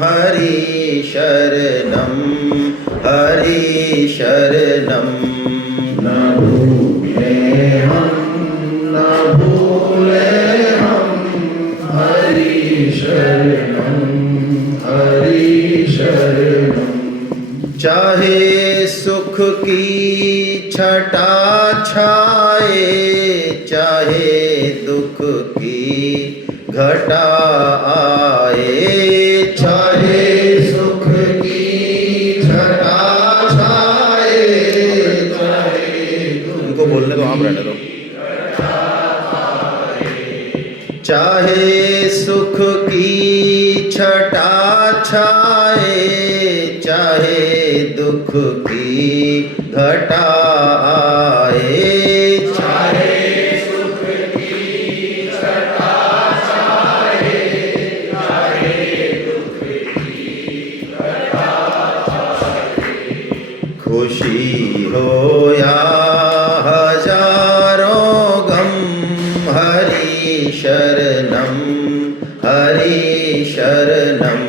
हरि शरणं हरि शरणं। न भूले हम न भूले हम हरि शरणं हरि शरणं। चाहे सुख की छटा छाए चाहे दुख की घटा आए, चाहे सुख की छटा छाए चाहे उनको बोलने दो, आप रहने दो। चाहे सुख की छटा छाए चाहे दुख की घटा आए, चाहे सुख की छटा छाए चाहे दुख की घटा आए। खुशी हो या हजारों गम हरि शरणं हरि शरणं।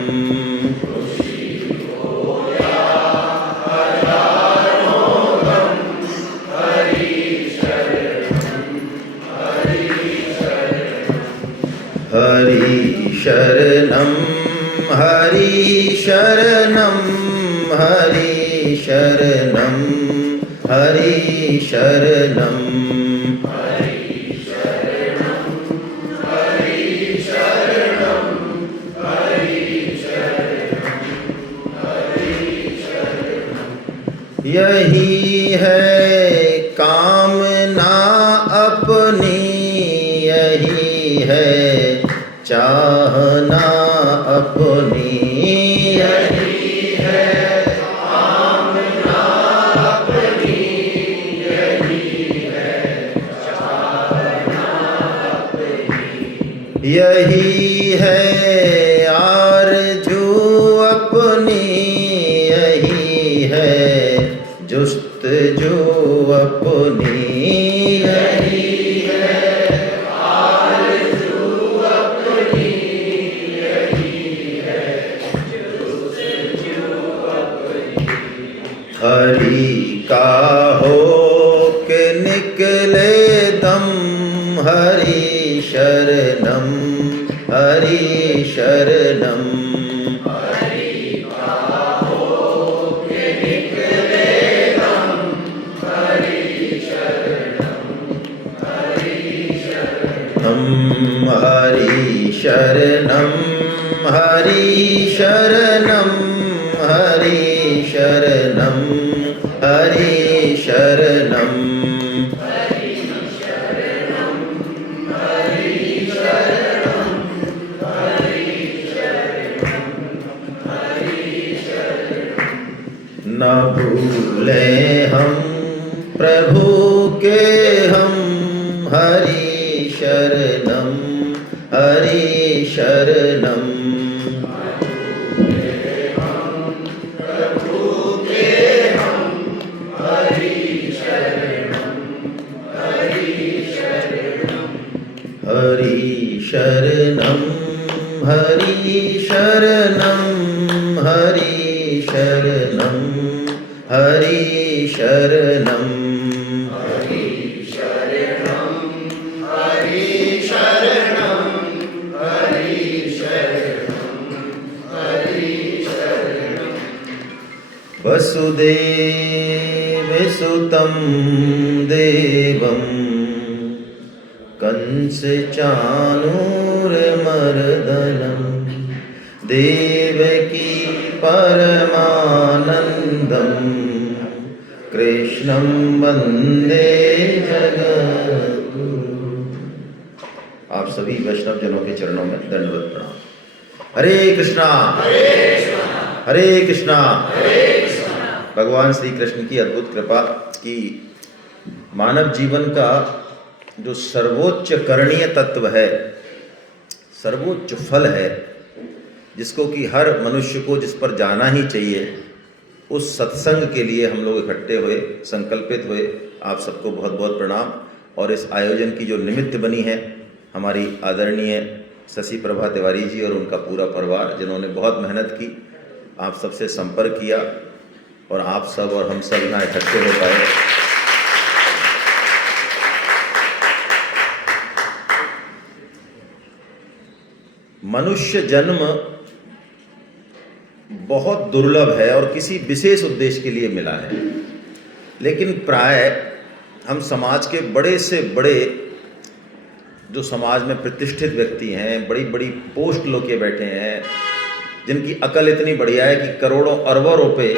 हरि शरणं हरि शरणं हरि शरणं हरि शरणं। यही है कामना अपनी यही है चाहना अपनी, यही है कामना अपनी यही है चाहना अपनी। यही है आरज़ू अपनी यही है जुस्तजू अपनी, यही है आरज़ू अपनी यही है जुस्तजू अपनी। हरि का हो के निकले दम हरि शरणं हरि शरणं। हरि का हो के निकले दम हरि शरणं हरि शरणं। हम हरि शरणं हरि शरणं हरि शरणं हरि शरणं। न भूले हम प्रभु के हम हरि शरणं हरि शरणं। प्रभु के हम हरि शरणं हरि शरणं। हरि शरणं हरि शरणं हरि शरणं हरि शरणं। हरि शरणं हरि शरणं हरि शरणं हरि शरणं। वसुदेव सुतं देवं कंस चाणूरमर्दनं देवकी परमानंदं कृष्णं वंदे जगद्गुरुं। आप सभी वैष्णव जनों के चरणों में दंडवत प्रणाम। हरे कृष्णा हरे कृष्णा। भगवान श्री कृष्ण की अद्भुत कृपा की मानव जीवन का जो सर्वोच्च करणीय तत्व है, सर्वोच्च फल है, जिसको कि हर मनुष्य को जिस पर जाना ही चाहिए, उस सत्संग के लिए हम लोग इकट्ठे हुए, संकल्पित हुए। आप सबको बहुत बहुत प्रणाम। और इस आयोजन की जो निमित्त बनी है हमारी आदरणीय शशि प्रभा तिवारी जी और उनका पूरा परिवार, जिन्होंने बहुत मेहनत की, आप सबसे संपर्क किया और आप सब और हम सब यहाँ इकट्ठे हो पाए। मनुष्य जन्म बहुत दुर्लभ है और किसी विशेष उद्देश्य के लिए मिला है, लेकिन प्राय हम समाज के बड़े से बड़े, जो समाज में प्रतिष्ठित व्यक्ति हैं, बड़ी बड़ी पोस्ट लेके बैठे हैं, जिनकी अकल इतनी बढ़िया है कि करोड़ों अरबों रुपए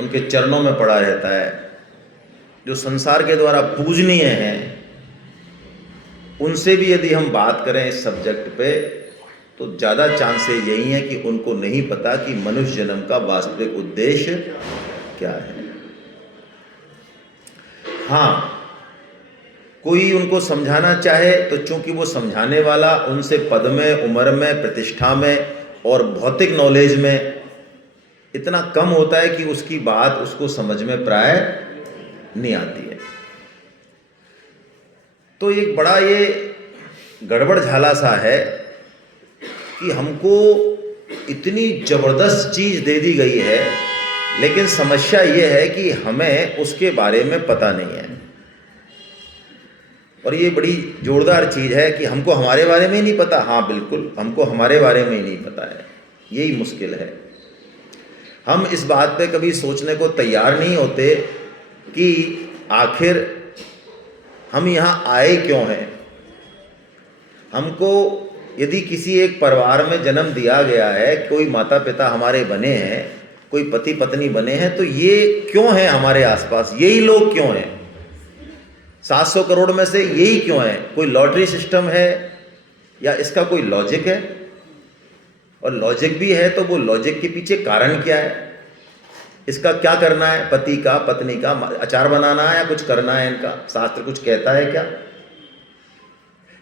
उनके चरणों में पड़ा रहता है, जो संसार के द्वारा पूजनीय हैं, उनसे भी यदि हम बात करें इस सब्जेक्ट पे तो ज़्यादा चांसेस यही हैं कि उनको नहीं पता कि मनुष्य जन्म का वास्तविक उद्देश्य क्या है। हाँ, कोई उनको समझाना चाहे तो चूंकि वो समझाने वाला उनसे पद में, उम्र में, प्रतिष्ठा में और भौतिक नॉलेज में इतना कम होता है कि उसकी बात उसको समझ में प्राय नहीं आती है। तो एक बड़ा ये गड़बड़ झाला सा है कि हमको इतनी ज़बरदस्त चीज़ दे दी गई है, लेकिन समस्या ये है कि हमें उसके बारे में पता नहीं है। और ये बड़ी जोरदार चीज़ है कि हमको हमारे बारे में ही नहीं पता। हाँ बिल्कुल, हमको हमारे बारे में ही नहीं पता है, यही मुश्किल है। हम इस बात पे कभी सोचने को तैयार नहीं होते कि आखिर हम यहाँ आए क्यों हैं। हमको यदि किसी एक परिवार में जन्म दिया गया है, कोई माता पिता हमारे बने हैं, कोई पति पत्नी बने हैं, तो ये क्यों है हमारे आसपास, यही लोग क्यों हैं, 700 करोड़ में से यही क्यों है। कोई लॉटरी सिस्टम है या इसका कोई लॉजिक है? और लॉजिक भी है तो वो लॉजिक के पीछे कारण क्या है, इसका क्या करना है, पति का पत्नी का अचार बनाना है या कुछ करना है, इनका शास्त्र कुछ कहता है क्या?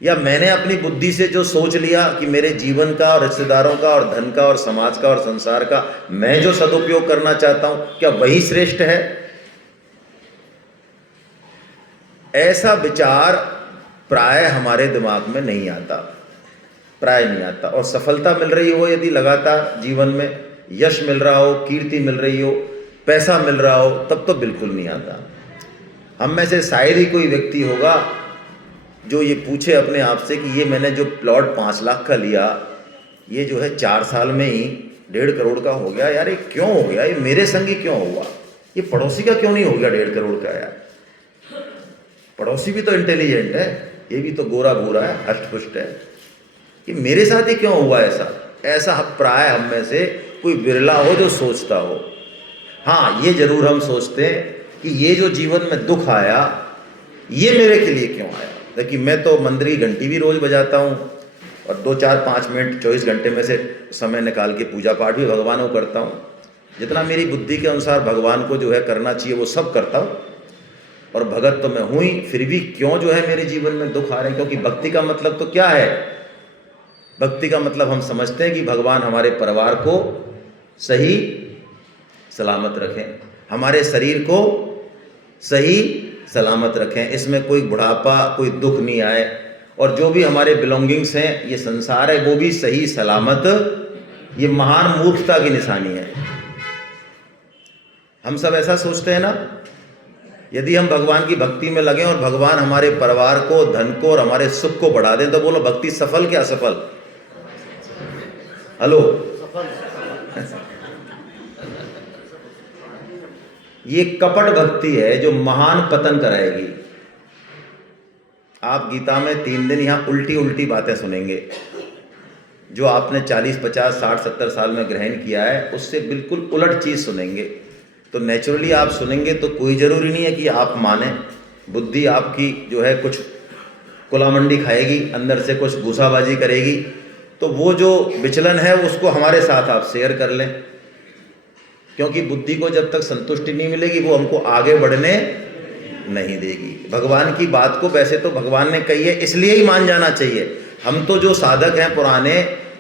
या मैंने अपनी बुद्धि से जो सोच लिया कि मेरे जीवन का और रिश्तेदारों का और धन का और समाज का और संसार का मैं जो सदुपयोग करना चाहता हूं, क्या वही श्रेष्ठ है? ऐसा विचार प्राय हमारे दिमाग में नहीं आता, प्राय नहीं आता। और सफलता मिल रही हो यदि लगातार जीवन में, यश मिल रहा हो, कीर्ति मिल रही हो, पैसा मिल रहा हो, तब तो बिल्कुल नहीं आता। हम में से शायद ही कोई व्यक्ति होगा जो ये पूछे अपने आप से कि ये मैंने जो प्लॉट 5 लाख का लिया, ये जो है 4 साल में ही 1.5 करोड़ का हो गया। यार ये क्यों हो गया, ये मेरे संग ही क्यों हुआ, ये पड़ोसी का क्यों नहीं हो गया 1.5 करोड़ का? यार पड़ोसी भी तो इंटेलिजेंट है, ये भी तो गोरा गोरा है, हष्ट-पुष्ट है, ये मेरे साथ ही क्यों हुआ ऐसा? ऐसा प्राय हम में से कोई बिरला हो जो सोचता हो। हाँ, ये जरूर हम सोचते हैं कि ये जो जीवन में दुख आया, ये मेरे के लिए क्यों आया। देखिए, मैं तो मंदिर की घंटी भी रोज़ बजाता हूँ और 2, 4, 5 मिनट 24 घंटे में से समय निकाल के पूजा पाठ भी भगवान को करता हूँ। जितना मेरी बुद्धि के अनुसार भगवान को जो है करना चाहिए वो सब करता हूँ, और भगत तो मैं हूँ ही। फिर भी क्यों जो है मेरे जीवन में दुख आ रहे हैं? क्योंकि भक्ति का मतलब तो क्या है? भक्ति का मतलब हम समझते हैं कि भगवान हमारे परिवार को सही सलामत रखें, हमारे शरीर को सही सलामत रखें, इसमें कोई बुढ़ापा, कोई दुख नहीं आए, और जो भी हमारे बिलोंगिंग्स हैं, ये संसार है, वो भी सही सलामत। ये महान मूर्खता की निशानी है। हम सब ऐसा सोचते हैं ना। यदि हम भगवान की भक्ति में लगें और भगवान हमारे परिवार को, धन को और हमारे सुख को बढ़ा दें, तो बोलो भक्ति सफल क्या असफल? हेलो, ये कपट भक्ति है जो महान पतन कराएगी। आप गीता में 3 दिन यहाँ उल्टी उल्टी बातें सुनेंगे। जो आपने 40, 50, 60, 70 साल में ग्रहण किया है, उससे बिल्कुल उलट चीज़ सुनेंगे। तो नेचुरली आप सुनेंगे तो कोई ज़रूरी नहीं है कि आप माने। बुद्धि आपकी जो है कुछ कुलामंडी खाएगी, अंदर से कुछ भूसाबाजी करेगी, तो वो जो विचलन है उसको हमारे साथ आप शेयर कर लें, क्योंकि बुद्धि को जब तक संतुष्टि नहीं मिलेगी वो हमको आगे बढ़ने नहीं देगी। भगवान की बात को वैसे तो भगवान ने कही है, इसलिए ही मान जाना चाहिए। हम तो जो साधक हैं पुराने,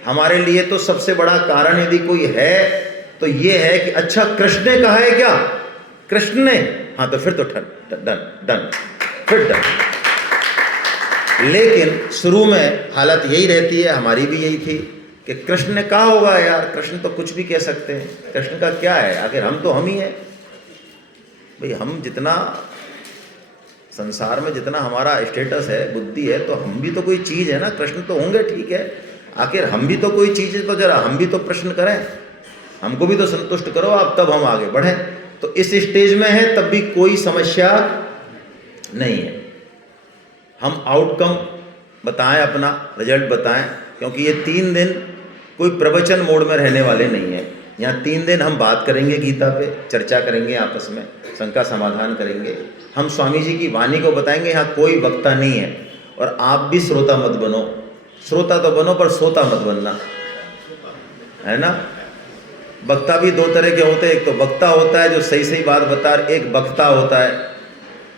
हमारे लिए तो सबसे बड़ा कारण यदि कोई है तो ये है कि अच्छा कृष्ण ने कहा है क्या? कृष्ण ने, हाँ तो फिर तो डन डन, फिर डन। लेकिन शुरू में हालत यही रहती है, हमारी भी यही थी कि कृष्ण ने कहा होगा यार, कृष्ण तो कुछ भी कह सकते हैं, कृष्ण का क्या है, आखिर हम तो हम ही हैं भाई। हम जितना संसार में जितना हमारा स्टेटस है, बुद्धि है, तो हम भी तो कोई चीज़ है ना, कृष्ण तो होंगे ठीक है, आखिर हम भी तो कोई चीज़ है, तो जरा हम भी तो प्रश्न करें, हमको भी तो संतुष्ट करो आप, तब हम आगे बढ़ें। तो इस स्टेज में है तब भी कोई समस्या नहीं है। हम आउटकम बताएं, अपना रिजल्ट बताएं, क्योंकि ये 3 दिन कोई प्रवचन मोड में रहने वाले नहीं हैं। यहाँ 3 दिन हम बात करेंगे, गीता पे चर्चा करेंगे, आपस में शंका समाधान करेंगे, हम स्वामी जी की वाणी को बताएंगे। यहाँ कोई वक्ता नहीं है और आप भी श्रोता मत बनो, श्रोता तो बनो पर सोता मत बनना, है ना। वक्ता भी 2 तरह के होते हैं, एक तो वक्ता होता है जो सही सही बात बता, एक वक्ता होता है।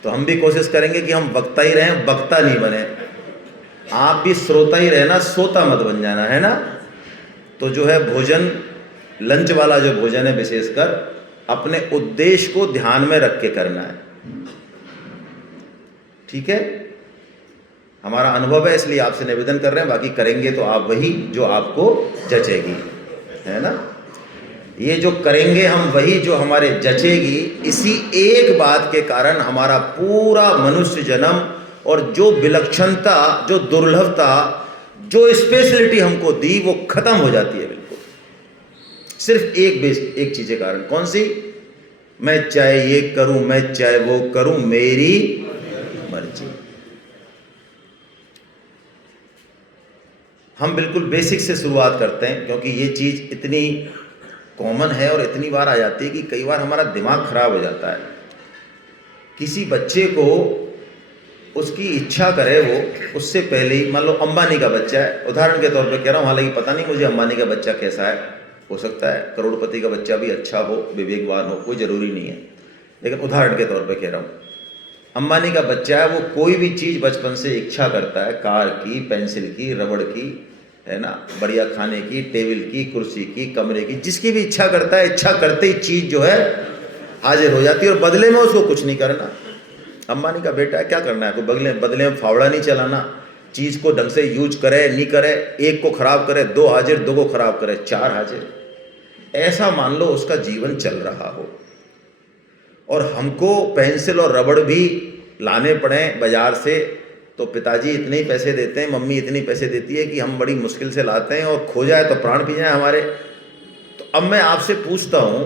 तो हम भी कोशिश करेंगे कि हम वक्ता ही रहें, वक्ता नहीं बने। आप भी श्रोता ही रहना, सोता मत बन जाना, है ना। तो जो है भोजन, लंच वाला जो भोजन है, विशेषकर अपने उद्देश्य को ध्यान में रख के करना है, ठीक है। हमारा अनुभव है इसलिए आपसे निवेदन कर रहे हैं, बाकी करेंगे तो आप वही जो आपको जचेगी, है ना। ये जो करेंगे हम वही जो हमारे जचेगी, इसी एक बात के कारण हमारा पूरा मनुष्य जन्म और जो विलक्षणता, जो दुर्लभता, जो स्पेशलिटी हमको दी, वो खत्म हो जाती है बिल्कुल, सिर्फ एक चीज के कारण। कौन सी? मैं चाहे ये करूं, मैं चाहे वो करूं, मेरी मर्जी। हम बिल्कुल बेसिक से शुरुआत करते हैं, क्योंकि ये चीज इतनी कॉमन है और इतनी बार आ जाती है कि कई बार हमारा दिमाग खराब हो जाता है। किसी बच्चे को उसकी इच्छा करे, वो उससे पहले ही, मान लो अंबानी का बच्चा है, उदाहरण के तौर पे कह रहा हूँ, हालांकि पता नहीं मुझे अंबानी का बच्चा कैसा है, हो सकता है करोड़पति का बच्चा भी अच्छा हो, विवेकवान हो, कोई ज़रूरी नहीं है, लेकिन उदाहरण के तौर पे कह रहा हूँ। अंबानी का बच्चा है, वो कोई भी चीज़ बचपन से इच्छा करता है, कार की, पेंसिल की, रबड़ की, है ना, बढ़िया खाने की, टेबल की, कुर्सी की, कमरे की, जिसकी भी इच्छा करता है, इच्छा करते ही चीज़ जो है हाजिर हो जाती है, और बदले में उसको कुछ नहीं करना। अंबानी का बेटा है, क्या करना है, कोई बदले में फावड़ा नहीं चलाना, चीज़ को ढंग से यूज करे, नहीं करे, एक को खराब करे 2 हाजिर, 2 को खराब करे 4 हाजिर, ऐसा मान लो उसका जीवन चल रहा हो। और हमको पेंसिल और रबड़ भी लाने पड़े बाजार से, तो पिताजी इतने ही पैसे देते हैं, मम्मी इतनी पैसे देती है कि हम बड़ी मुश्किल से लाते हैं, और खो जाए तो प्राण पी जाए हमारे। तो अब मैं आपसे पूछता हूँ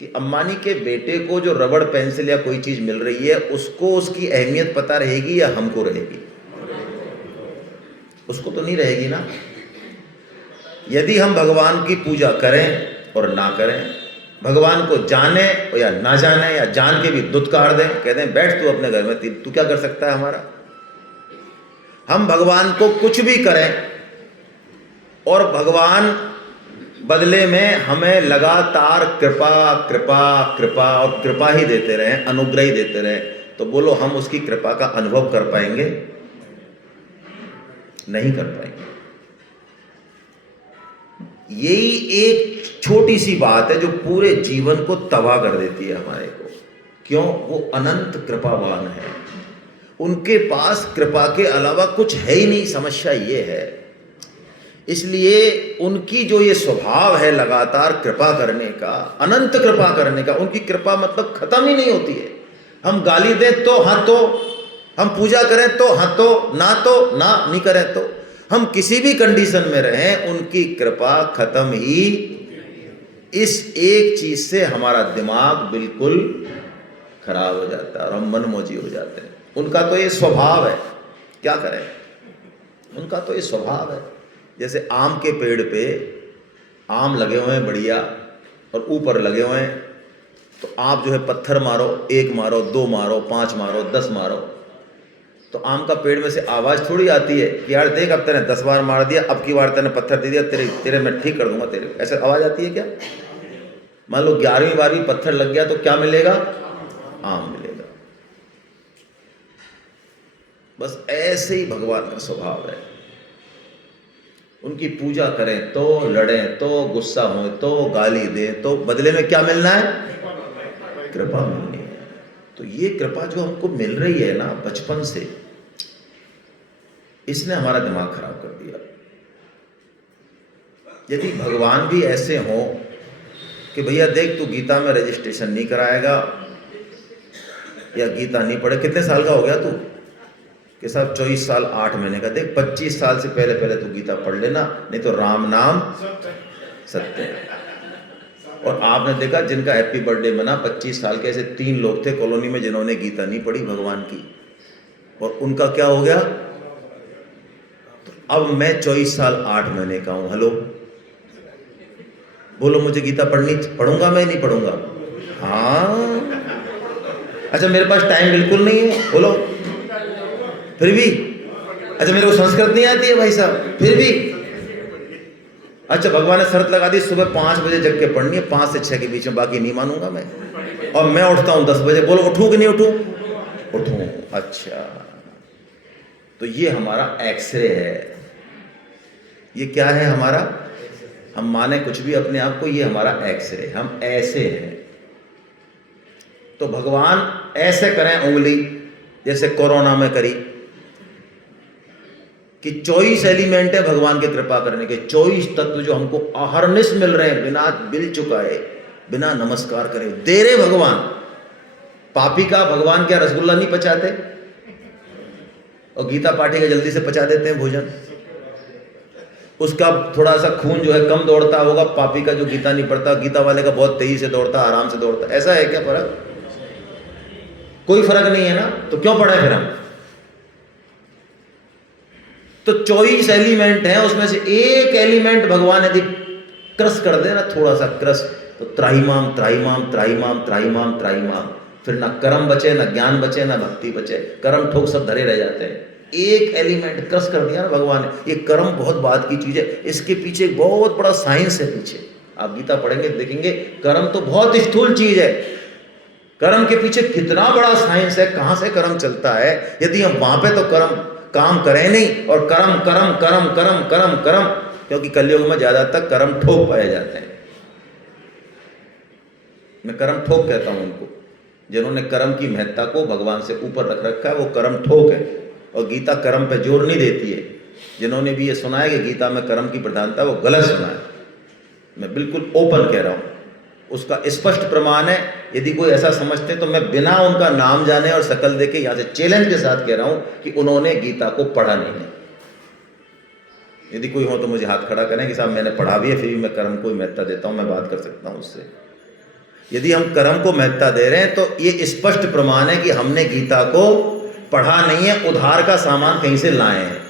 कि अंबानी के बेटे को जो रबड़ पेंसिल या कोई चीज़ मिल रही है, उसको उसकी अहमियत पता रहेगी या हमको रहेगी? उसको तो नहीं रहेगी ना। यदि हम भगवान की पूजा करें और ना करें, भगवान को जाने या ना जाने, या जान के भी दुत्कार दें, कहते हैं बैठ तू अपने घर में, तू क्या कर सकता है हमारा। हम भगवान को कुछ भी करें और भगवान बदले में हमें लगातार कृपा कृपा कृपा और कृपा ही देते रहें, अनुग्रह ही देते रहें, तो बोलो हम उसकी कृपा का अनुभव कर पाएंगे? नहीं कर पाएंगे। यही एक छोटी सी बात है जो पूरे जीवन को तबाह कर देती है हमारे को। क्यों? वो अनंत कृपावान है, उनके पास कृपा के अलावा कुछ है ही नहीं। समस्या ये है, इसलिए उनकी जो ये स्वभाव है लगातार कृपा करने का, अनंत कृपा करने का, उनकी कृपा मतलब खत्म ही नहीं होती है। हम गाली दें तो हाँ तो, हम पूजा करें तो हाँ तो, ना तो ना, नहीं करें तो, हम किसी भी कंडीशन में रहें, उनकी कृपा खत्म ही। इस एक चीज से हमारा दिमाग बिल्कुल खराब हो जाता है और हम मनमौजी हो जाते हैं। उनका तो ये स्वभाव है, क्या करें, उनका तो ये स्वभाव है। जैसे आम के पेड़ पे आम लगे हुए हैं बढ़िया, और ऊपर लगे हुए हैं, तो आप जो है पत्थर मारो, 1 मारो, 2 मारो, 5 मारो, 10 मारो, तो आम का पेड़ में से आवाज़ थोड़ी आती है कि यार देख अब तेने 10 बार मार दिया, अब की बार तेने पत्थर दे दिया, तेरे मैं ठीक कर दूंगा तेरे, ऐसे आवाज़ आती है क्या? मान लो 11वीं बार भी पत्थर लग गया तो क्या मिलेगा? आम मिलेगा। बस ऐसे ही भगवान का स्वभाव है। उनकी पूजा करें तो लड़ें तो, गुस्सा हो तो, गाली दें तो, बदले में क्या मिलना है? कृपा मिलनी है। तो ये कृपा जो हमको मिल रही है ना बचपन से, इसने हमारा दिमाग खराब कर दिया। यदि भगवान भी ऐसे हों कि भैया देख तू गीता में रजिस्ट्रेशन नहीं कराएगा या गीता नहीं पढ़े, कितने साल का हो गया तू? कि साहब 24 साल 8 महीने का। देख 25 साल से पहले पहले तू गीता पढ़ लेना, नहीं तो राम नाम सत्य है। और आपने देखा जिनका हैप्पी बर्थडे मना 25 साल के, ऐसे 3 लोग थे कॉलोनी में जिन्होंने गीता नहीं पढ़ी भगवान की, और उनका क्या हो गया? तो अब मैं 24 साल 8 महीने का हूं। हेलो, बोलो मुझे गीता पढ़ूंगा मैं, नहीं पढ़ूंगा? हाँ, अच्छा मेरे पास टाइम बिल्कुल नहीं है, बोलो फिर भी? अच्छा मेरे को संस्कृत नहीं आती है भाई साहब, फिर भी? अच्छा भगवान ने शर्त लगा दी सुबह 5 बजे जग के पढ़नी है, 5 से 6 के बीच में, बाकी नहीं मानूंगा मैं। और मैं उठता हूं 10 बजे, बोलो उठूं कि नहीं उठूं? उठूं। अच्छा, तो ये हमारा एक्सरे है। ये क्या है हमारा? हम माने कुछ भी अपने आप को, ये हमारा एक्सरे, हम ऐसे हैं। तो भगवान ऐसे करें उंगली, जैसे कोरोना में करी, कि 24 एलिमेंट है भगवान की कृपा करने के, 24 तत्व जो हमको अहरनिश मिल रहे हैं, बिना बिल चुकाए, बिना नमस्कार करे दे रहे भगवान। पापी का भगवान क्या रसगुल्ला नहीं पचाते? और गीता पाठी का जल्दी से पचा देते हैं भोजन। उसका थोड़ा सा खून जो है कम दौड़ता होगा, पापी का जो गीता नहीं पढ़ता, गीता वाले का बहुत तेजी से दौड़ता, आराम से दौड़ता। ऐसा है क्या फर्क? कोई फर्क नहीं है ना, तो क्यों पढ़े फिर हम? तो 24 एलिमेंट हैं, उसमें से एक एलिमेंट भगवान यदि क्रश कर दे ना, थोड़ा सा क्रश, तो त्राहिमाम त्राहिमाम त्राहिमाम त्राहिमाम त्राहिमाम, फिर ना कर्म बचे, ना ज्ञान बचे, ना भक्ति बचे, कर्म ठोक सब धरे रह जाते हैं। एक एलिमेंट क्रश कर दिया ना भगवान ने। ये कर्म बहुत बात की चीज है, इसके पीछे एक बहुत बड़ा साइंस है पीछे। आप गीता पढ़ेंगे देखेंगे, कर्म तो बहुत स्थूल चीज है, कर्म के पीछे कितना बड़ा साइंस है, कहां से कर्म चलता है। यदि हम वहां पे तो कर्म काम करें नहीं, और कर्म कर्म कर्म कर्म कर्म कर्म, क्योंकि कलयुग में ज्यादातर कर्म ठोक पाए जाते हैं। मैं कर्म ठोक कहता हूं उनको, जिन्होंने कर्म की महत्ता को भगवान से ऊपर रख रखा है, वो कर्म ठोक है। और गीता कर्म पे जोर नहीं देती है। जिन्होंने भी ये सुना है कि गीता में कर्म की प्रधानता, वो गलत सुना है। मैं बिल्कुल ओपन कह रहा हूं, उसका स्पष्ट प्रमाण है। यदि कोई ऐसा समझते तो मैं बिना उनका नाम जाने और शकल देके यहां से चैलेंज के साथ कह रहा हूं कि उन्होंने गीता को पढ़ा नहीं है। यदि कोई हो तो मुझे हाथ खड़ा करें कि साहब मैंने पढ़ा भी है, फिर भी मैं कर्म को महत्ता देता हूं, मैं बात कर सकता हूं उससे। यदि हम कर्म को महत्ता दे रहे हैं तो ये स्पष्ट प्रमाण है कि हमने गीता को पढ़ा नहीं है, उधार का सामान कहीं से लाए हैं,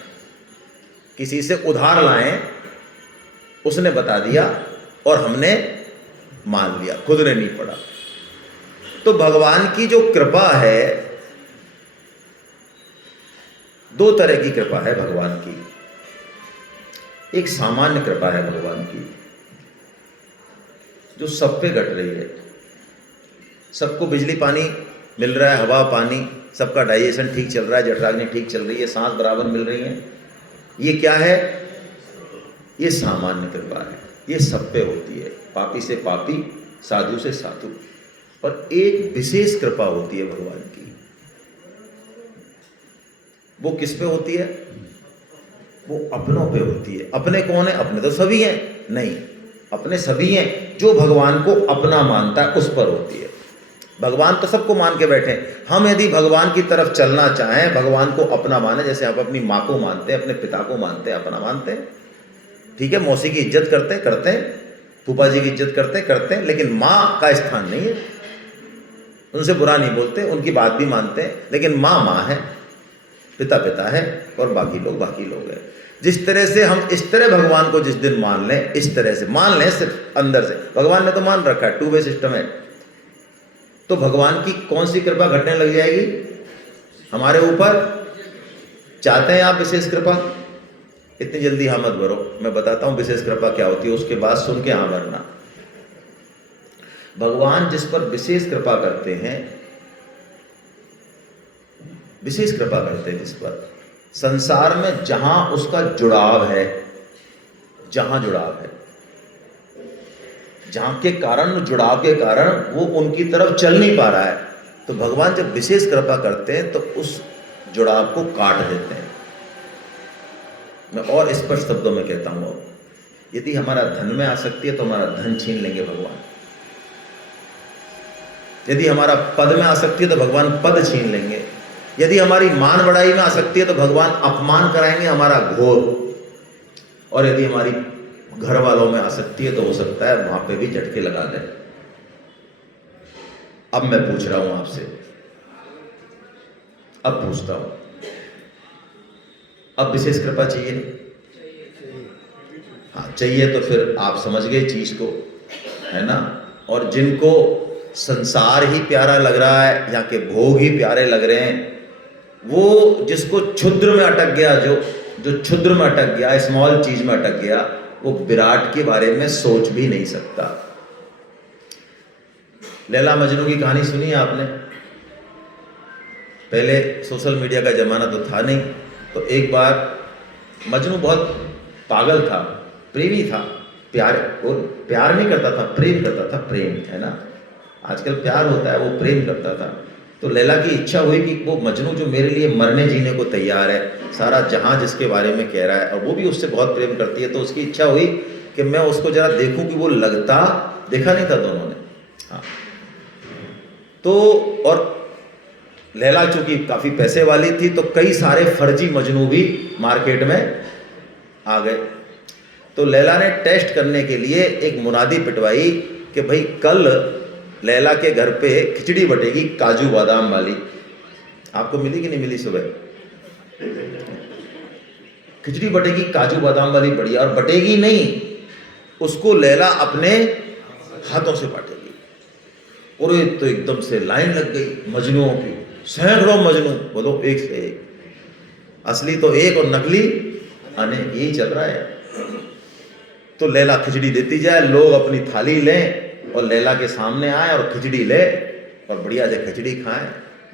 किसी से उधार लाए, उसने बता दिया और हमने मान लिया, खुद ने नहीं पढ़ा। तो भगवान की जो कृपा है, 2 तरह की कृपा है भगवान की। एक सामान्य कृपा है भगवान की, जो सब पे घट रही है। सबको बिजली पानी मिल रहा है, हवा पानी, सबका डाइजेशन ठीक चल रहा है, जठराग्नि ठीक चल रही है, सांस बराबर मिल रही है। ये क्या है? ये सामान्य कृपा है, ये सब पे होती है, पापी से पापी, साधु से साधु। और एक विशेष कृपा होती है भगवान की। वो किस पे होती है? वो अपनों पे होती है। अपने कौन है? अपने तो सभी हैं, नहीं, अपने सभी हैं। जो भगवान को अपना मानता है उस पर होती है। भगवान तो सबको मान के बैठे हैं। हम यदि भगवान की तरफ चलना चाहें, भगवान को अपना माने, जैसे आप अपनी माँ को मानते हैं, अपने पिता को मानते हैं, अपना मानते हैं, ठीक है, मौसी की इज्जत करते हैं, फूफा जी की इज्जत करते हैं, लेकिन माँ का स्थान नहीं है। उनसे बुरा नहीं बोलते, उनकी बात भी मानते हैं, लेकिन माँ माँ है, पिता पिता है, और बाकी लोग हैं। जिस तरह से हम इस तरह भगवान को जिस दिन मान लें, इस तरह से मान लें, सिर्फ अंदर से भगवान ने तो मान रखा है, 2 वे सिस्टम है। तो भगवान की कौन सी कृपा घटने लग जाएगी हमारे ऊपर? चाहते हैं आप विशेष कृपा? इतनी जल्दी हाँ मत भरो, मैं बताता हूं विशेष कृपा क्या होती है, उसके बाद सुन के हाँ भरना। भगवान जिस पर विशेष कृपा करते हैं, विशेष कृपा करते हैं जिस पर, संसार में जहां उसका जुड़ाव है, जहां जुड़ाव है, जहां के कारण, जुड़ाव के कारण वो उनकी तरफ चल नहीं पा रहा है, तो भगवान जब विशेष कृपा करते हैं तो उस जुड़ाव को काट देते हैं। मैं और स्पष्ट शब्दों में कहता हूँ, यदि हमारा धन में आसक्ति है तो हमारा धन छीन लेंगे भगवान। यदि हमारा पद में आसक्ति है तो भगवान पद छीन लेंगे। यदि हमारी मान बढ़ाई में आसक्ति है तो भगवान अपमान कराएंगे हमारा घोर। और यदि हमारी घर वालों में आसक्ति है तो हो सकता है वहां पे भी झटके लगा दें। अब मैं पूछ रहा हूं आपसे, अब पूछता हूं, अब विशेष कृपा चाहिए नहीं? हाँ चाहिए, तो फिर आप समझ गए चीज को, है ना। और जिनको संसार ही प्यारा लग रहा है, यहाँ के भोग ही प्यारे लग रहे हैं, वो जिसको क्षुद्र में अटक गया, जो क्षुद्र में अटक गया, स्मॉल चीज में अटक गया, वो विराट के बारे में सोच भी नहीं सकता। लैला मजनू की कहानी सुनी है आपने? पहले सोशल मीडिया का जमाना तो था नहीं, तो एक बार मजनू बहुत पागल था, प्रेमी था, वो प्यार नहीं करता था, प्रेम करता था, प्रेम, है ना। आजकल प्यार होता है, वो प्रेम करता था। तो लैला की इच्छा हुई कि वो मजनू जो मेरे लिए मरने जीने को तैयार है, सारा जहां जिसके बारे में कह रहा है, और वो भी उससे बहुत प्रेम करती है, तो उसकी इच्छा हुई कि मैं उसको जरा देखूं कि वो लगता, देखा नहीं था दोनों ने। हाँ, तो और लैला चूंकि काफी पैसे वाली थी, तो कई सारे फर्जी मजनू भी मार्केट में आ गए। तो लैला ने टेस्ट करने के लिए एक मुनादी पिटवाई कि भाई कल लैला के घर पे खिचड़ी बटेगी काजू बादाम वाली। आपको मिली कि नहीं मिली? सुबह खिचड़ी बटेगी काजू बादाम वाली, बढ़िया। और बटेगी नहीं, उसको लैला अपने हाथों से बांटेगी। और ये तो एकदम से लाइन लग गई मजनुओं की, सैकड़ों मजनू, बोलो एक से एक, असली तो एक और नकली अनेक, यही चल रहा है। तो लैला खिचड़ी देती जाए, लोग अपनी थाली लें और लैला के सामने आए और खिचड़ी ले और बढ़िया से खिचड़ी खाएं।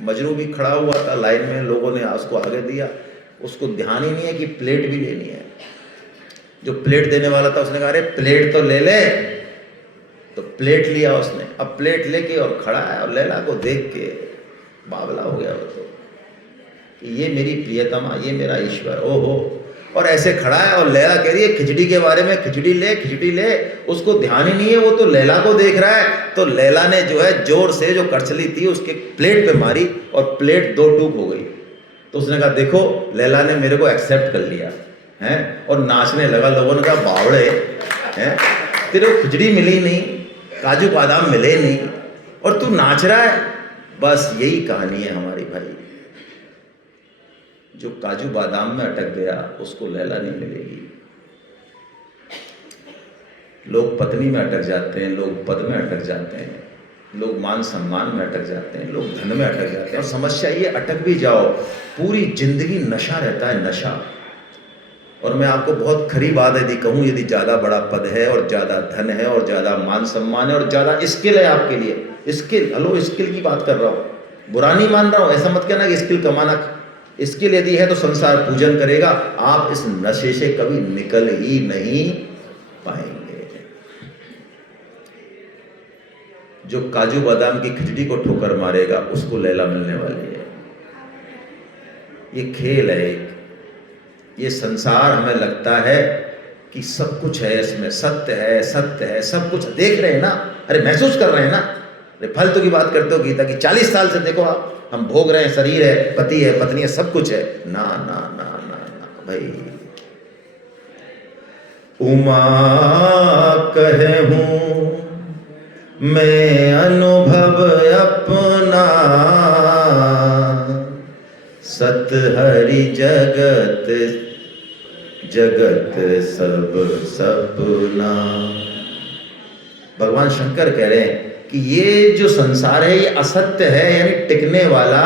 मजनू भी खड़ा हुआ था लाइन में, लोगों ने उसको आगे दिया, उसको ध्यान ही नहीं है कि प्लेट भी लेनी है। जो प्लेट देने वाला था उसने कहा अरे प्लेट तो ले ले, तो प्लेट लिया उसने। अब प्लेट लेके और खड़ा है, और लैला को देख के बावला हो गया वो तो, कि ये मेरी प्रियतमा, ये मेरा ईश्वर, ओहो। और ऐसे खड़ा है और लैला कह रही है खिचड़ी के बारे में, खिचड़ी ले, खिचड़ी ले। उसको ध्यान ही नहीं है, वो तो लैला को देख रहा है। तो लैला ने जो है जोर से जो करछली थी उसके प्लेट पे मारी और प्लेट दो टूक हो गई। तो उसने कहा देखो लैला ने मेरे को एक्सेप्ट कर लिया है, और नाचने लगा। लोगों ने कहा बावड़े हैं, तेरे को खिचड़ी मिली नहीं, काजू बादाम मिले नहीं, और तू नाच रहा है। बस यही कहानी है हमारी भाई। जो काजू बादाम में अटक गया उसको लैला नहीं मिलेगी। लोग पत्नी में अटक जाते हैं, लोग पद में अटक जाते हैं, लोग मान सम्मान में अटक जाते हैं, लोग धन में अटक जाते हैं। और समस्या ये, अटक भी जाओ पूरी जिंदगी नशा रहता है, नशा। और मैं आपको बहुत खरी बात यदि कहूँ, यदि ज़्यादा बड़ा पद है और ज़्यादा धन है और ज़्यादा मान सम्मान है और ज़्यादा स्किल है आपके लिए, स्किल, हेलो स्किल की बात कर रहा हूँ, बुरा नहीं मान रहा हूँ, ऐसा मत कहना कि स्किल कमाना, स्किल यदि है तो संसार पूजन करेगा, आप इस नशे से कभी निकल ही नहीं पाएंगे। जो काजू बादाम की खिचड़ी को ठोकर मारेगा उसको लैला मिलने वाली है। ये खेल है एक, ये संसार हमें लगता है कि सब कुछ है इसमें, सत्य है, सत्य है, सब कुछ देख रहे हैं ना, अरे महसूस कर रहे हैं ना। अरे फालतू की बात करते हो गीता की, 40 साल से देखो आप, हम भोग रहे हैं, शरीर है, पति है, पत्नी है, सब कुछ है। ना ना ना ना ना भाई। उमा कहे हूँ मैं अनुभव अपना, सत हरि जगत जगत सब सपना। भगवान शंकर कह रहे हैं कि ये जो संसार है ये असत्य है, यानी टिकने वाला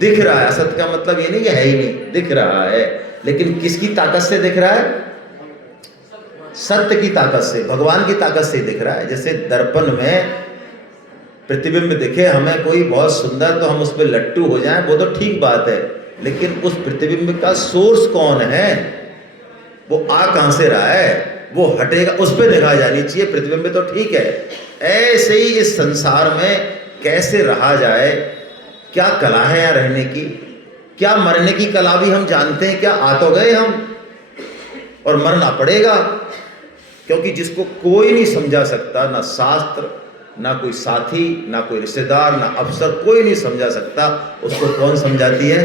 दिख रहा है। असत्य का मतलब ये नहीं कि है ही नहीं, दिख रहा है। लेकिन किसकी ताकत से दिख रहा है? सत्य की ताकत से, भगवान की ताकत से दिख रहा है। जैसे दर्पण में प्रतिबिंब दिखे हमें कोई बहुत सुंदर, तो हम उस पर लट्टू हो जाएं, वो तो ठीक बात है, लेकिन उस प्रतिबिंब का सोर्स कौन है? वो आ कहां से रहा है? वो हटेगा, उस पर निगाह जानी चाहिए। प्रतिबिंब तो ठीक है। ऐसे ही इस संसार में कैसे रहा जाए, क्या कला है यहाँ रहने की, क्या मरने की कला भी हम जानते हैं क्या? आ तो गए हम, और मरना पड़ेगा, क्योंकि जिसको कोई नहीं समझा सकता, ना शास्त्र, ना कोई साथी, ना कोई रिश्तेदार, ना अफसर, कोई नहीं समझा सकता, उसको कौन समझाती है?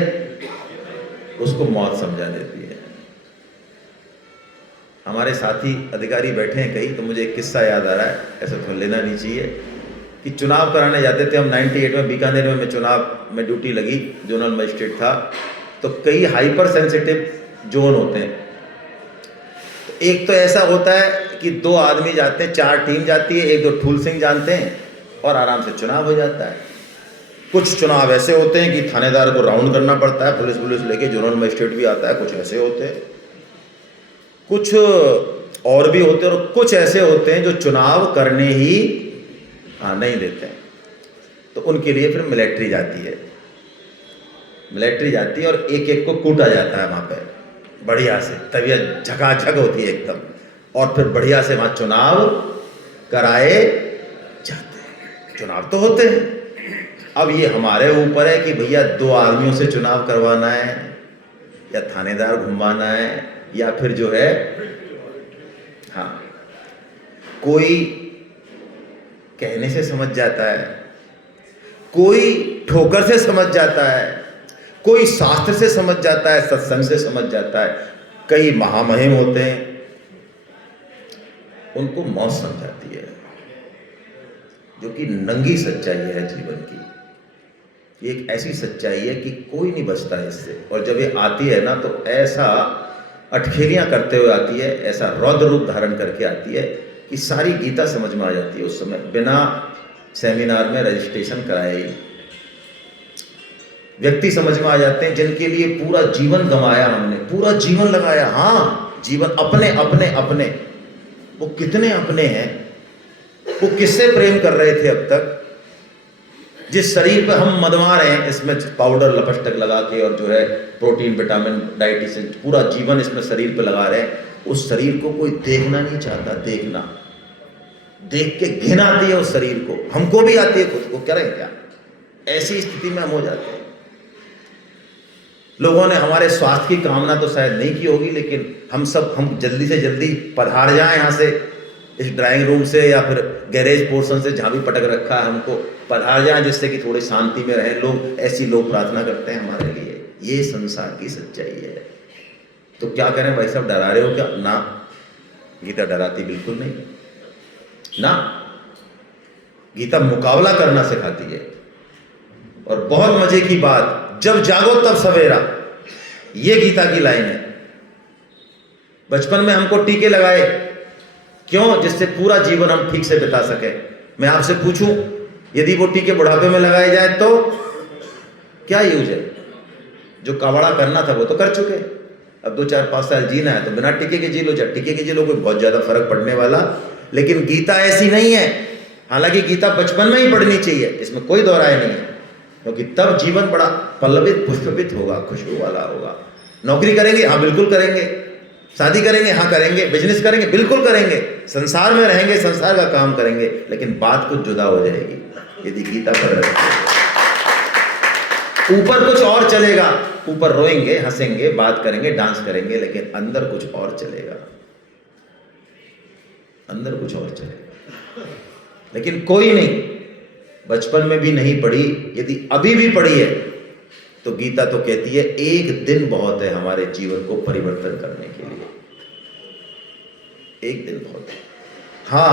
उसको मौत समझा देती है। हमारे साथी अधिकारी बैठे हैं कई, तो मुझे एक किस्सा याद आ रहा है, ऐसा तो लेना नहीं चाहिए, कि चुनाव कराने जाते थे हम 98 में बीकानेर में, मैं चुनाव में ड्यूटी लगी, जोनल मजिस्ट्रेट था। तो कई हाइपर सेंसिटिव जोन होते हैं। तो एक तो ऐसा होता है कि 2 आदमी जाते हैं, 4 टीम जाती है, 1-2 ठूल सिंह जानते हैं और आराम से चुनाव हो जाता है। कुछ चुनाव ऐसे होते हैं कि थानेदार को राउंड करना पड़ता है, पुलिस लेके, जोनल मजिस्ट्रेट भी आता है। कुछ ऐसे होते हैं, कुछ और भी होते हैं, और कुछ ऐसे होते हैं जो चुनाव करने ही नहीं देते हैं। तो उनके लिए फिर मिलिट्री जाती है, और एक एक को कूटा जाता है वहाँ पे बढ़िया से, तबीयत झकाझक होती है एकदम, और फिर बढ़िया से वहाँ चुनाव कराए जाते हैं। चुनाव तो होते हैं। अब ये हमारे ऊपर है कि भैया 2 आदमियों से चुनाव करवाना है, या थानेदार घुमाना है, या फिर जो है, हाँ, कोई कहने से समझ जाता है, कोई ठोकर से समझ जाता है, कोई शास्त्र से समझ जाता है, सत्संग से समझ जाता है। कई महामहिम होते हैं, उनको मौत समझाती है, जो कि नंगी सच्चाई है जीवन की। ये एक ऐसी सच्चाई है कि कोई नहीं बचता है इससे। और जब ये आती है ना, तो ऐसा अटखेलियां करते हुए आती है, ऐसा रौद्र रूप धारण करके आती है कि सारी गीता समझ में आ जाती है उस समय, बिना सेमिनार में रजिस्ट्रेशन कराए ही। व्यक्ति समझ में आ जाते हैं जिनके लिए पूरा जीवन गंवाया हमने, पूरा जीवन लगाया, हाँ, जीवन अपने अपने अपने, वो कितने अपने हैं, वो किससे प्रेम कर रहे थे अब तक? जिस शरीर पे हम मदवा रहे हैं, इसमें पाउडर लपस्टक लगा के, और जो है प्रोटीन, विटामिन, डाइटिशियन, पूरा जीवन इसमें शरीर पे लगा रहे हैं, उस शरीर को कोई देखना नहीं चाहता। देखना, देख के घिन आती है उस शरीर को, हमको भी आती है, खुद को करें क्या? ऐसी स्थिति में हम हो जाते हैं। लोगों ने हमारे स्वास्थ्य की कामना तो शायद नहीं की होगी, लेकिन हम जल्दी से जल्दी पधार जाएं यहाँ से, इस ड्राइंग रूम से या फिर गैरेज पोर्शन से, जहाँ भी पटक रखा है, हमको पधार जाएं, जिससे कि थोड़ी शांति में रहें लोग। ऐसी लोग प्रार्थना करते हैं हमारे लिए। ये संसार की सच्चाई है। तो क्या करें भाई साहब, डरा रहे हो क्या? ना, गीता डराती बिल्कुल नहीं ना। गीता मुकाबला करना सिखाती है। और बहुत मजे की बात, जब जागो तब सवेरा, ये गीता की लाइन है। बचपन में हमको टीके लगाए, क्यों? जिससे पूरा जीवन हम ठीक से बिता सके। मैं आपसे पूछूं, यदि वो टीके बुढ़ापे में लगाए जाए तो क्या यूज है? जो कवाड़ा करना था वो तो कर चुके, अब 2, 4, 5 साल जीना है तो बिना टीके के जी लो, चाहे टीके के जी लो, कोई बहुत ज्यादा फर्क पड़ने वाला। लेकिन गीता ऐसी नहीं है। हालांकि गीता बचपन में ही पढ़नी चाहिए, इसमें कोई दो राय नहीं है, क्योंकि तब जीवन बड़ा पल्लवित, पुष्पित होगा, खुशबू वाला होगा। नौकरी करेंगे, हाँ बिल्कुल करेंगे। शादी करेंगे, हाँ करेंगे। बिजनेस करेंगे, बिल्कुल करेंगे। संसार में रहेंगे, संसार का काम करेंगे। लेकिन बात कुछ जुदा हो जाएगी यदि गीता पढ़ रहे हैं। ऊपर कुछ और चलेगा, ऊपर रोएंगे, हंसेंगे, बात करेंगे, डांस करेंगे, लेकिन अंदर कुछ और चलेगा, अंदर कुछ और चलेगा। लेकिन कोई नहीं, बचपन में भी नहीं पढ़ी, यदि अभी भी पढ़ी है तो गीता तो कहती है एक दिन बहुत है हमारे जीवन को परिवर्तन करने के लिए। एक दिन बहुत है। हाँ,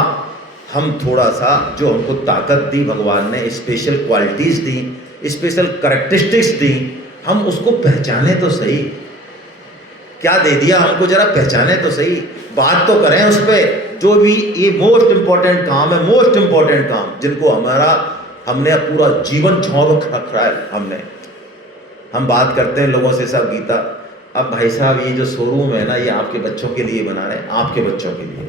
हम थोड़ा सा, जो हमको ताकत दी भगवान ने, स्पेशल क्वालिटीज दी, स्पेशल कैरेक्टरिस्टिक्स दी, हम उसको पहचाने तो सही। क्या दे दिया हमको, जरा पहचाने तो सही, बात तो करें उस पर। जो भी ये मोस्ट इंपॉर्टेंट काम है, मोस्ट इंपॉर्टेंट काम, जिनको हमने पूरा जीवन झोंक रखा है, हम बात करते हैं लोगों से, सब गीता, अब भाई साहब ये जो शोरूम है ना, ये आपके बच्चों के लिए बना रहे हैं, आपके बच्चों के लिए।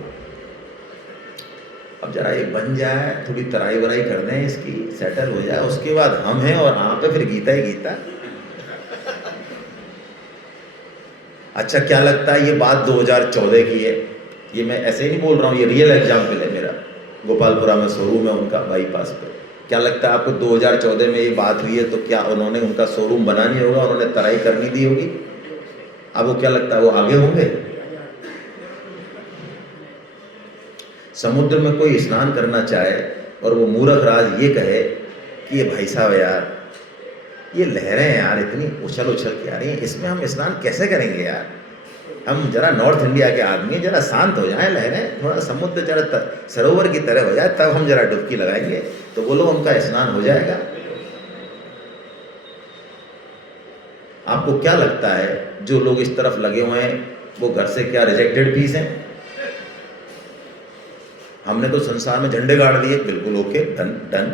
अब जरा ये बन जाए, थोड़ी तराई वराई कर दें, इसकी सेटल हो जाए, उसके बाद हम हैं और आप पे फिर गीता ही गीता। अच्छा, क्या लगता है ये बात 2014 की है? ये मैं ऐसे ही नहीं बोल रहा हूँ, ये रियल एग्जाम्पल है मेरा। गोपालपुरा में शोरूम है उनका, बाईपास पे। क्या लगता है आपको 2014 में ये बात हुई है तो क्या उन्होंने उनका शोरूम बना नहीं होगा, उन्होंने तराई करनी दी होगी? अब वो क्या लगता है, वो आगे होंगे? समुद्र में कोई स्नान करना चाहे और वो मूर्ख राज ये कहे कि ये भाई साहब यार, ये लहरें यार इतनी उछल उछल के आ रही हैं, इसमें हम स्नान कैसे करेंगे यार, हम जरा नॉर्थ इंडिया के आदमी जरा शांत हो जाएं, लहरें थोड़ा समुद्र जरा सरोवर की तरह हो जाए, तब हम जरा डुबकी लगाएंगे तो बोलो उनका स्नान हो जाएगा। आपको क्या लगता है जो लोग इस तरफ लगे हुए हैं वो घर से क्या रिजेक्टेड पीस हैं? हमने तो संसार में झंडे गाड़ दिए, बिल्कुल ओके, डन डन।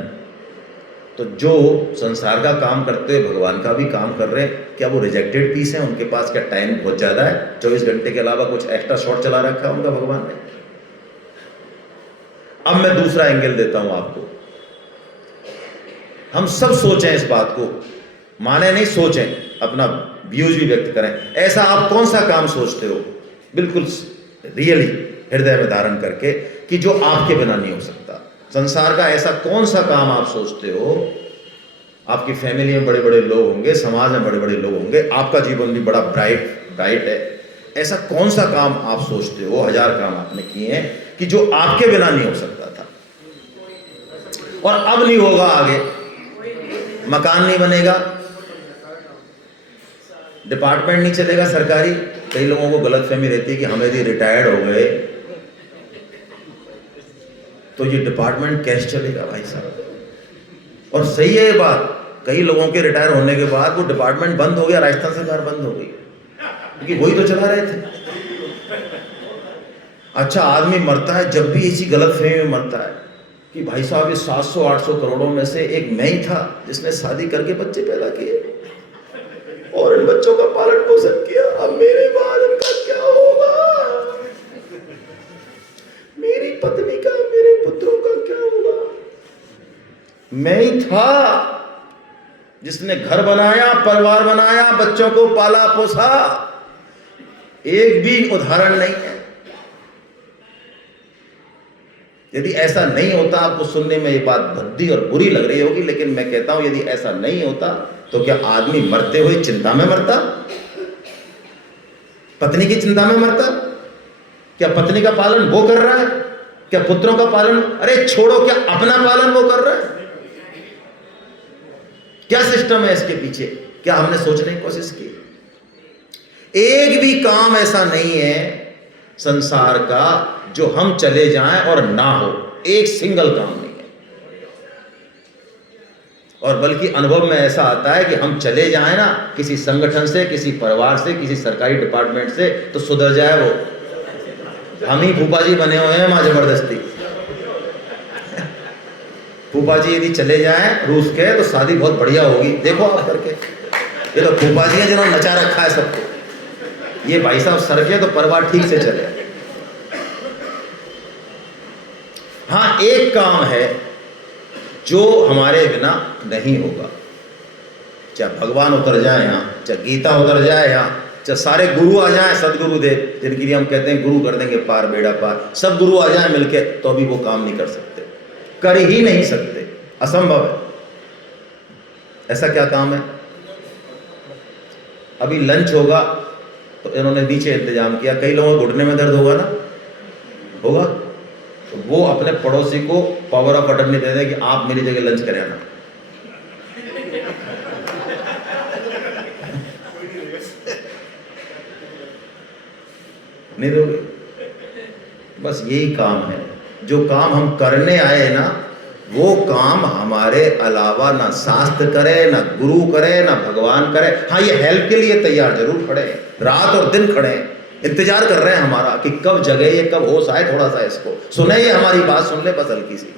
तो जो संसार का काम करते हुए भगवान का भी काम कर रहे हैं, क्या वो रिजेक्टेड पीस हैं? उनके पास क्या टाइम बहुत ज़्यादा है? 24 घंटे के अलावा कुछ एक्स्ट्रा शॉट चला रखा है उनका भगवान ने? अब मैं दूसरा एंगल देता हूं आपको। हम सब सोचें इस बात को, माने नहीं, सोचें, अपना व्यूज भी व्यक्त करें। ऐसा आप कौन सा काम सोचते हो बिल्कुल रियली हृदय में धारण करके कि जो आपके बिना नहीं हो सकता? संसार का ऐसा कौन सा काम आप सोचते हो? आपकी फैमिली में बड़े बड़े लोग होंगे, समाज में बड़े बड़े लोग होंगे, आपका जीवन भी बड़ा ब्राइट है, ऐसा कौन सा काम आप सोचते हो? 1000 काम आपने किए हैं कि जो आपके बिना नहीं हो सकता था और अब नहीं होगा आगे। मकान नहीं बनेगा, डिपार्टमेंट नहीं चलेगा सरकारी। कई लोगों को गलतफहमी रहती है कि हम यदि रिटायर्ड हो गए तो ये डिपार्टमेंट कैसे चलेगा भाई साहब। और सही है ये बात, कई लोगों के रिटायर होने के बाद वो डिपार्टमेंट बंद हो गया, राजस्थान सरकार बंद हो गई, क्योंकि वही तो चला रहे थे। अच्छा, आदमी मरता है जब भी इसी गलतफहमी में मरता है कि भाई साहब ये 700-800 करोड़ों में से एक मैं ही था जिसने शादी करके बच्चे पैदा किए और इन बच्चों का पालन पोषण किया, अब मेरे बाद इनका क्या होगा? मेरी पत्नी का, मेरे पुत्रों का क्या होगा? मैं ही था जिसने घर बनाया, परिवार बनाया, बच्चों को पाला पोसा। एक भी उदाहरण नहीं है। यदि ऐसा नहीं होता, आपको सुनने में ये बात भद्दी और बुरी लग रही होगी, लेकिन मैं कहता हूं यदि ऐसा नहीं होता तो क्या आदमी मरते हुए चिंता में मरता? पत्नी की चिंता में मरता? क्या पत्नी का पालन वो कर रहा है? क्या पुत्रों का पालन? अरे छोड़ो, क्या अपना पालन वो कर रहा है? क्या सिस्टम है इसके पीछे? क्या हमने सोचने की कोशिश की? एक भी काम ऐसा नहीं है संसार का जो हम चले जाएं और ना हो, एक सिंगल काम नहीं है। और बल्कि अनुभव में ऐसा आता है कि हम चले जाएं ना किसी संगठन से, किसी परिवार से, किसी सरकारी डिपार्टमेंट से, तो सुधर जाए वो। हम ही फूफा जी बने हुए हैं मां जबरदस्ती। फूफा जी यदि चले जाएं रूस के तो शादी बहुत बढ़िया होगी, देखो आप करके। ये तो फूफा जी हैं जिन्होंने नचा रखा है सबको। ये भाई साहब सरके तो परिवार ठीक से चले। हाँ, एक काम है जो हमारे बिना नहीं होगा, चाहे भगवान उतर जाए यहाँ, चाहे गीता उतर जाए यहाँ, चाहे सारे गुरु आ जाएं, सदगुरुदेव जिनके लिए हम कहते हैं गुरु कर देंगे पार बेड़ा पार, सब गुरु आ जाएं मिलके, तो भी वो काम नहीं कर सकते, कर ही नहीं सकते, असंभव है। ऐसा क्या काम है? अभी लंच होगा तो इन्होंने नीचे इंतजाम किया, कई लोगों को घुटने में दर्द होगा ना, होगा, तो वो अपने पड़ोसी को पावर ऑफ अटर्नी दे दें कि आप मेरी जगह लंच करें ना। नहीं दोगे? बस यही काम है। जो काम हम करने आए ना, वो काम हमारे अलावा ना शास्त्र करे, ना गुरु करे, ना भगवान करे। हाँ, ये हेल्प के लिए तैयार जरूर खड़े हैं, रात और दिन खड़े हैं, इंतजार कर रहे हैं हमारा कि कब जगे ये, कब होश आए, थोड़ा सा इसको सुने, ये हमारी बात सुन ले बस हल्की सी,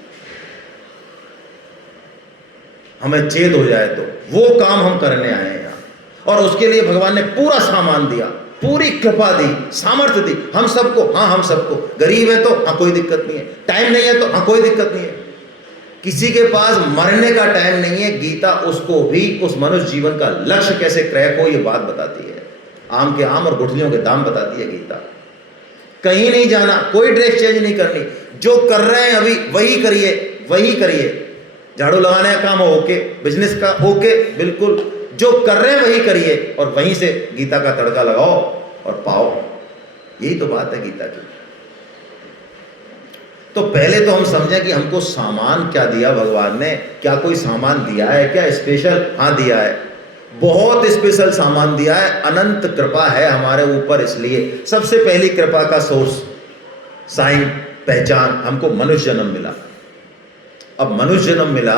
हमें चेत हो जाए। तो वो काम हम करने आए हैं यहाँ, और उसके लिए भगवान ने पूरा सामान दिया, पूरी कृपा दी, सामर्थ्य दी हम सबको। हाँ, हम सबको, गरीब है तो हाँ कोई दिक्कत नहीं है, टाइम नहीं है तो हाँ कोई दिक्कत नहीं है, किसी के पास मरने का टाइम नहीं है। गीता उसको भी उस मनुष्य जीवन का लक्ष्य कैसे क्रैक हो ये बात बताती है, आम के आम और गुठलियों के दाम बताती है गीता। कहीं नहीं जाना, कोई ड्रेस चेंज नहीं करनी, जो कर रहे हैं अभी वही करिए, वही करिए। झाड़ू लगाने का काम हो ओके, बिजनेस का ओके, बिल्कुल जो कर रहे हैं वही करिए, और वहीं से गीता का तड़का लगाओ और पाओ। यही तो बात है गीता की। तो पहले तो हम समझें कि हमको सामान क्या दिया भगवान ने, क्या कोई सामान दिया है क्या स्पेशल? हाँ दिया है, बहुत स्पेशल सामान दिया है, अनंत कृपा है हमारे ऊपर। इसलिए सबसे पहली कृपा का सोर्स, साइन, पहचान, हमको मनुष्य जन्म मिला। अब मनुष्य जन्म मिला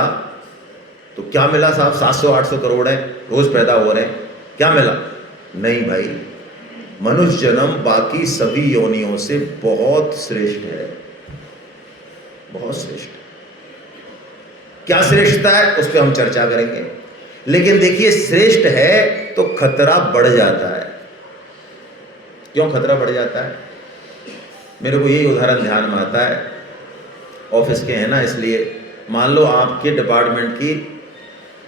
तो क्या मिला साहब? 700-800 करोड़ है, रोज पैदा हो रहे हैं, क्या मिला? नहीं भाई, मनुष्य जन्म बाकी सभी योनियों से बहुत श्रेष्ठ है, बहुत श्रेष्ठ। क्या श्रेष्ठता है उस पर हम चर्चा करेंगे, लेकिन देखिए श्रेष्ठ है तो खतरा बढ़ जाता है। क्यों खतरा बढ़ जाता है? मेरे को यही उदाहरण ध्यान में आता है, ऑफिस के हैं ना, इसलिए मान लो आपके डिपार्टमेंट की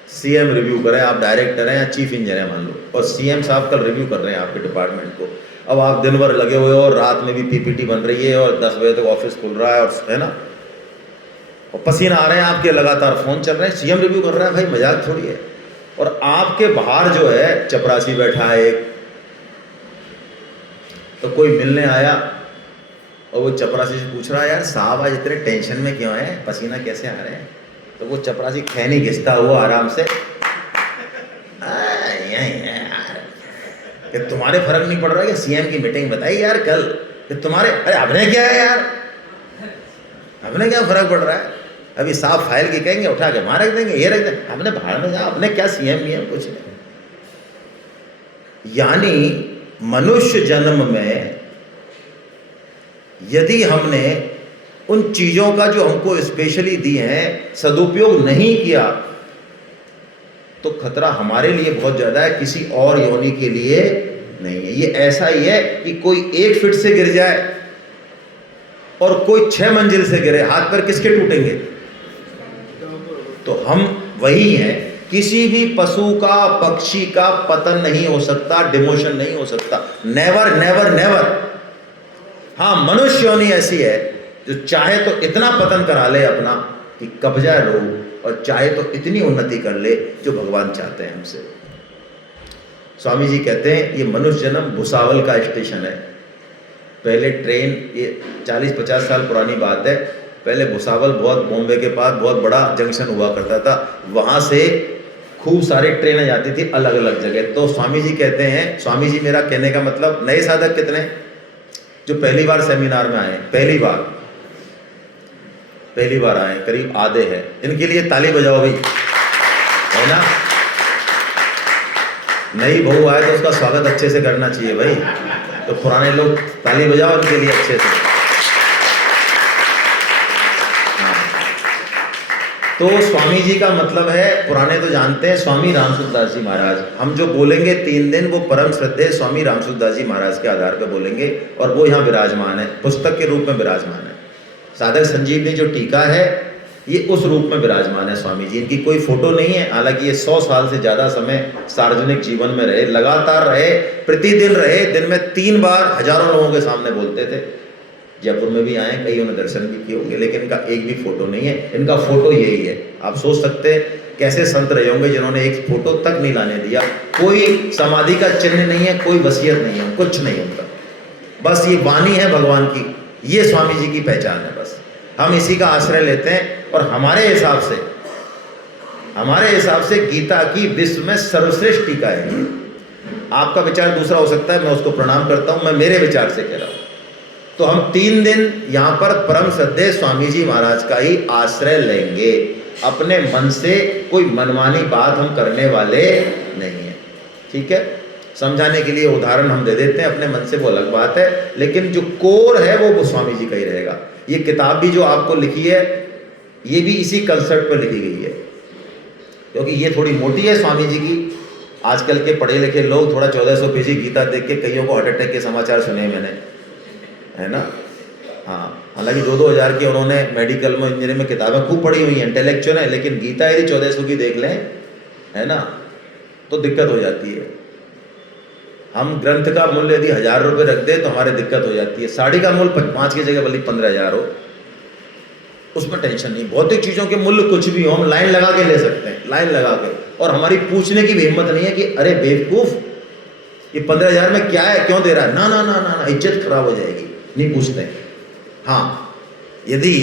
सीएम रिव्यू करे, आप डायरेक्टर हैं या चीफ इंजीनियर हैं मान लो, और सीएम साहब कल रिव्यू कर रहे हैं आपके डिपार्टमेंट को। अब आप दिन भर लगे हुए हो और रात में भी पीपीटी बन रही है और 10 बजे तक ऑफिस खुल रहा है, और है ना, और पसीना आ रहे हैं आपके, लगातार फोन चल रहे हैं, सीएम रिव्यू कर रहा है, भाई मजाक थोड़ी है। और आपके बाहर जो है चपरासी बैठा है एक, तो कोई मिलने आया और वो चपरासी से पूछ रहा है, यार साहब आज इतने टेंशन में क्यों है, पसीना कैसे आ रहे हैं? तो वो चपरासी खैनी घिसता हुआ आराम से, कि तुम्हारे फर्क नहीं पड़ रहा है? सीएम की मीटिंग बताई यार कल, कि तुम्हारे, अरे हमने क्या है यार, हमने क्या फर्क पड़ रहा है? अभी साफ फाइल की कहेंगे उठा के वहां रख देंगे, ये रख देंगे, हमने बाहर में जा, अपने क्या सीएम कुछ नहीं। यानी मनुष्य जन्म में यदि हमने उन चीजों का जो हमको स्पेशली दी हैं सदुपयोग नहीं किया तो खतरा हमारे लिए बहुत ज्यादा है, किसी और योनि के लिए नहीं है। ये ऐसा ही है कि कोई 1 फीट से गिर जाए और कोई 6 मंजिल से गिरे, हाथ पैर किसके टूटेंगे? तो हम वही हैं, किसी भी पशु का, पक्षी का पतन नहीं हो सकता, डिमोशन नहीं हो सकता, नेवर नेवर नेवर। हाँ, मनुष्य योनि ऐसी है जो चाहे तो इतना पतन करा ले अपना कि कब्जा रोग, और चाहे तो इतनी उन्नति कर ले जो भगवान चाहते हैं हमसे। स्वामी जी कहते हैं ये मनुष्य जन्म भुसावल का स्टेशन है। पहले ट्रेन, ये 40-50 साल पुरानी बात है, पहले भुसावल बहुत, बॉम्बे के पास बहुत बड़ा जंक्शन हुआ करता था, वहाँ से खूब सारी ट्रेनें जाती थी अलग अलग जगह। तो स्वामी जी कहते हैं, स्वामी जी मेरा कहने का मतलब, नए साधक कितने जो पहली बार सेमिनार में आए, पहली बार आए, करीब आधे हैं, इनके लिए ताली बजाओ भाई, है ना। नई बहू आए तो उसका स्वागत अच्छे से करना चाहिए भाई, तो पुराने लोग ताली बजाओ उनके लिए अच्छे से। तो स्वामी जी का मतलब है, पुराने तो जानते हैं, स्वामी रामसुखदास जी महाराज। हम जो बोलेंगे 3 दिन वो परम श्रद्धेय स्वामी रामसुखदास जी महाराज के आधार पर बोलेंगे, और वो यहाँ विराजमान है, पुस्तक के रूप में विराजमान है। साधक संजीवनी जो टीका है ये उस रूप में विराजमान है स्वामी जी। इनकी कोई फोटो नहीं है, हालांकि ये 100 साल से ज़्यादा समय सार्वजनिक जीवन में रहे, लगातार रहे, प्रतिदिन रहे, दिन में 3 बार हजारों लोगों के सामने बोलते थे। जयपुर में भी आए, कई उन्होंने दर्शन भी किए होंगे, लेकिन इनका एक भी फोटो नहीं है। इनका फोटो यही है। आप सोच सकते हैं कैसे संत रहे होंगे जिन्होंने एक फोटो तक नहीं लाने दिया, कोई समाधि का चिन्ह नहीं है, कोई वसीयत नहीं है, कुछ नहीं उनका, बस ये वाणी है भगवान की, ये स्वामी जी की पहचान है। बस हम इसी का आश्रय लेते हैं, और हमारे हिसाब से गीता की विश्व में सर्वश्रेष्ठ टीका है। आपका विचार दूसरा हो सकता है, मैं उसको प्रणाम करता हूं, मैं मेरे विचार से कह रहा हूं। तो हम 3 दिन यहाँ पर परम श्रद्धेय स्वामी जी महाराज का ही आश्रय लेंगे। अपने मन से कोई मनमानी बात हम करने वाले नहीं है, ठीक है। समझाने के लिए उदाहरण हम दे देते हैं, अपने मन से वो अलग बात है, लेकिन जो कोर है वो स्वामी जी का ही रहेगा। ये किताब भी जो आपको लिखी है ये भी इसी कंसेप्ट पर लिखी गई है, क्योंकि ये थोड़ी मोटी है स्वामी जी की। आजकल के पढ़े लिखे लोग थोड़ा 1400 पेजी गीता देख के कईयों को हार्ट अटैक के समाचार सुने मैंने, है ना। हाँ, हालांकि 2-2 हज़ार की उन्होंने मेडिकल में, इंजीनियरिंग में किताबें खूब पढ़ी हुई हैं, इंटेलेक्चुअल है, लेकिन गीता यदि 1400 की देख लें, है ना, तो दिक्कत हो जाती है। हम ग्रंथ का मूल्य यदि 1000 रुपये रख दें तो हमारे दिक्कत हो जाती है। साड़ी का मूल्य 5 की जगह बल्कि 15,000 हो, उसमें टेंशन नहीं। भौतिक चीज़ों के मूल्य कुछ भी हो, हम लाइन लगा के ले सकते हैं, लाइन लगा के, और हमारी पूछने की भी हिम्मत नहीं है कि अरे बेवकूफ़ ये 15,000 में क्या है, क्यों दे रहा है, ना ना ना ना ना, इज्जत खराब हो जाएगी, नहीं पूछते हैं। हाँ, यदि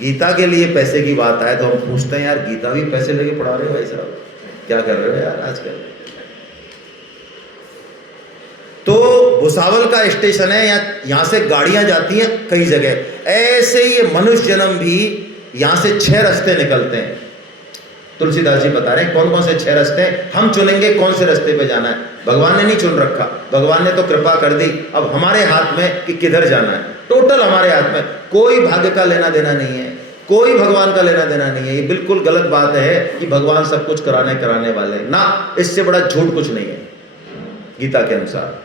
गीता के लिए पैसे की बात आए तो हम पूछते हैं यार गीता भी पैसे लेके पढ़ा रहे हो भाई साहब, क्या कर रहे हो यार आजकल। तो भुसावल का स्टेशन है, यहाँ से गाड़ियां जाती हैं कई जगह, ऐसे ही ये मनुष्य जन्म भी यहाँ से 6 रास्ते निकलते हैं। तुलसीदास जी बता रहे हैं कौन कौन से 6 रास्ते हैं, हम चुनेंगे कौन से रास्ते पे जाना है। भगवान ने नहीं चुन रखा, भगवान ने तो कृपा कर दी, अब हमारे हाथ में कि किधर जाना है, टोटल हमारे हाथ में। कोई भाग्य का लेना देना नहीं है, कोई भगवान का लेना देना नहीं है। ये बिल्कुल गलत बात है कि भगवान सब कुछ कराने वाले ना, इससे बड़ा झूठ कुछ नहीं है। गीता के अनुसार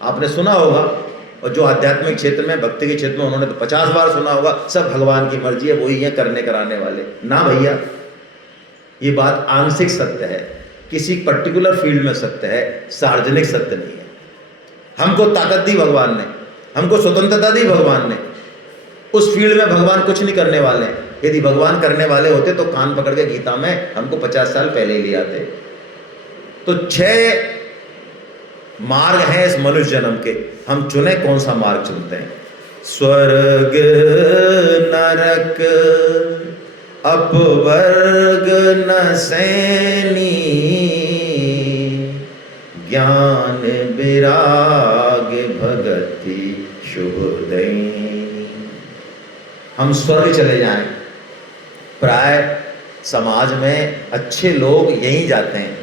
आपने सुना होगा, और जो आध्यात्मिक क्षेत्र में, भक्ति के क्षेत्र में, उन्होंने तो 50 बार सुना होगा, सब भगवान की मर्जी है, वही है करने कराने वाले। ना भैया, ये बात आंशिक सत्य है, किसी पर्टिकुलर फील्ड में सत्य है, सार्वजनिक सत्य नहीं है। हमको ताकत दी भगवान ने, हमको स्वतंत्रता दी भगवान ने, उस फील्ड में भगवान कुछ नहीं करने वाले। यदि भगवान करने वाले होते तो कान पकड़ के गीता में हमको 50 साल पहले ही ले आते। तो 6 मार्ग हैं इस मनुष्य जन्म के, हम चुने कौन सा मार्ग चुनते हैं। स्वर्ग नरक अपवर्ग न सैनी, ज्ञान विराग भगति शुभ दैनी। हम स्वर्ग चले जाएं, प्राय समाज में अच्छे लोग यहीं जाते हैं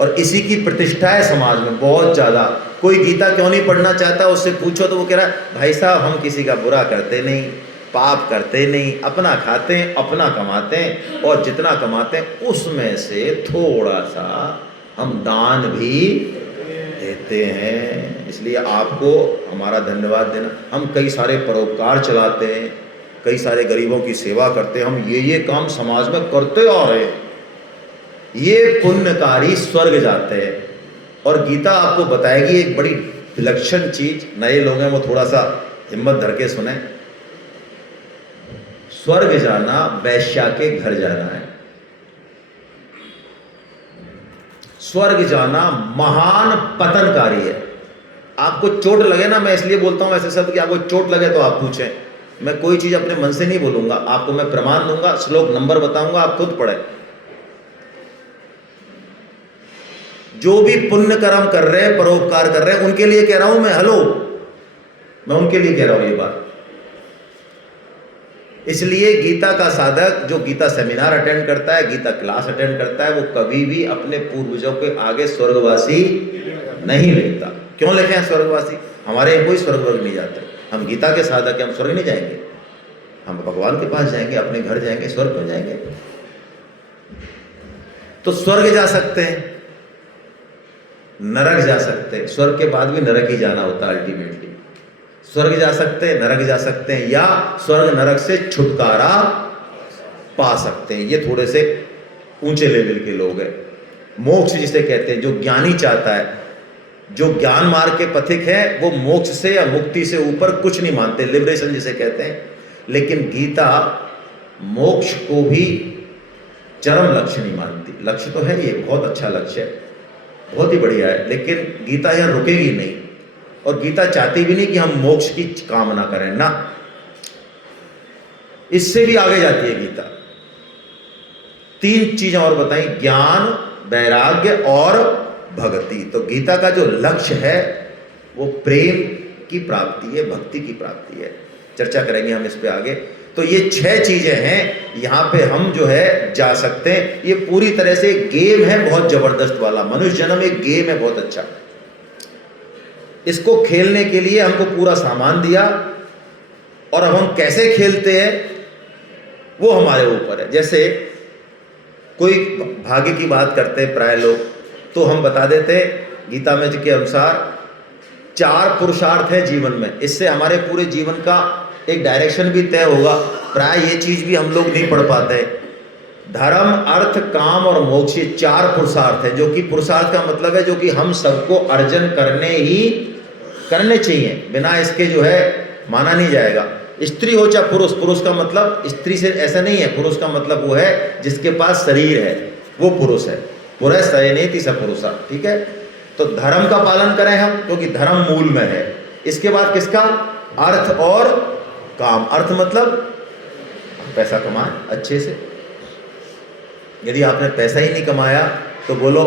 और इसी की प्रतिष्ठा है समाज में बहुत ज़्यादा। कोई गीता क्यों नहीं पढ़ना चाहता, उससे पूछो तो वो कह रहा है भाई साहब हम किसी का बुरा करते नहीं, पाप करते नहीं, अपना खाते हैं, अपना कमाते हैं, और जितना कमाते हैं उसमें से थोड़ा सा हम दान भी देते हैं। इसलिए आपको हमारा धन्यवाद देना। हम कई सारे परोपकार चलाते हैं, कई सारे गरीबों की सेवा करते हैं, हम ये काम समाज में करते आ रहे हैं। ये पुण्यकारी स्वर्ग जाते हैं। और गीता आपको बताएगी एक बड़ी विलक्षण चीज, नए लोग हैं वो थोड़ा सा हिम्मत धर के सुने। स्वर्ग जाना वैश्या के घर जाना है। स्वर्ग जाना महान पतनकारी है। आपको चोट लगे ना, मैं इसलिए बोलता हूं ऐसे शब्द कि आपको चोट लगे तो आप पूछें, मैं कोई चीज अपने मन से नहीं बोलूंगा, आपको मैं प्रमाण दूंगा, श्लोक नंबर बताऊंगा, आप खुद पढ़े। जो भी पुण्य कर्म कर रहे हैं, परोपकार कर रहे हैं, उनके लिए कह रहा हूं मैं, हेलो, मैं उनके लिए कह रहा हूं ये बात। इसलिए गीता का साधक जो गीता सेमिनार अटेंड करता है, गीता क्लास अटेंड करता है, वो कभी भी अपने पूर्वजों के आगे स्वर्गवासी नहीं लिखता। क्यों लिखे हैं स्वर्गवासी? हमारे यहाँ कोई स्वर्ग नहीं जाता। हम गीता के साधक हैं, हम स्वर्ग नहीं जाएंगे, हम भगवान के पास जाएंगे, अपने घर जाएंगे, स्वर्ग में जाएंगे। तो स्वर्ग जा सकते हैं, नरक जा सकते हैं, स्वर्ग के बाद भी नरक ही जाना होता है अल्टीमेटली। स्वर्ग जा सकते हैं, नरक जा सकते हैं, या स्वर्ग नरक से छुटकारा पा सकते हैं। ये थोड़े से ऊंचे लेवल के लोग हैं। मोक्ष जिसे कहते हैं, जो ज्ञानी चाहता है, जो ज्ञान मार्ग के पथिक है, वो मोक्ष से या मुक्ति से ऊपर कुछ नहीं मानते, लिबरेशन जिसे कहते हैं। लेकिन गीता मोक्ष को भी चरम लक्ष्य नहीं मानती। लक्ष्य तो है, ये बहुत अच्छा लक्ष्य है, बहुत ही बढ़िया है, लेकिन गीता यह रुकेगी नहीं। और गीता चाहती भी नहीं कि हम मोक्ष की कामना करें ना, इससे भी आगे जाती है गीता। 3 चीजें और बताई, ज्ञान, वैराग्य और भक्ति। तो गीता का जो लक्ष्य है वो प्रेम की प्राप्ति है, भक्ति की प्राप्ति है। चर्चा करेंगे हम इस पे आगे। तो ये 6 चीजें हैं, यहां पे हम जो है जा सकते हैं। ये पूरी तरह से गेम है, बहुत जबरदस्त वाला। मनुष्य जन्म एक गेम है बहुत अच्छा। इसको खेलने के लिए हमको पूरा सामान दिया, और अब हम कैसे खेलते हैं वो हमारे ऊपर है। जैसे कोई भाग्य की बात करते हैं प्राय लोग, तो हम बता देते हैं गीता में के अनुसार 4 पुरुषार्थ है जीवन में, इससे हमारे पूरे जीवन का एक डायरेक्शन भी तय होगा। प्राय ये चीज भी हम लोग नहीं पढ़ पाते। धर्म, अर्थ, काम और मोक्ष, ये 4 पुरुषार्थ है। जो कि पुरुषार्थ का मतलब है जो कि हम सबको अर्जन करने चाहिए, बिना इसके जो है माना नहीं जाएगा। स्त्री हो चाहे पुरुष, पुरुष का मतलब स्त्री से ऐसा नहीं है, पुरुष का मतलब वो है जिसके पास शरीर है, वो पुरुष है। पुरुष शयनेति स पुरुषा, ठीक है। तो धर्म का पालन करें हम, क्योंकि धर्म मूल में है। इसके बाद किसका? अर्थ और काम। अर्थ मतलब पैसा कमाए अच्छे से। यदि आपने पैसा ही नहीं कमाया तो बोलो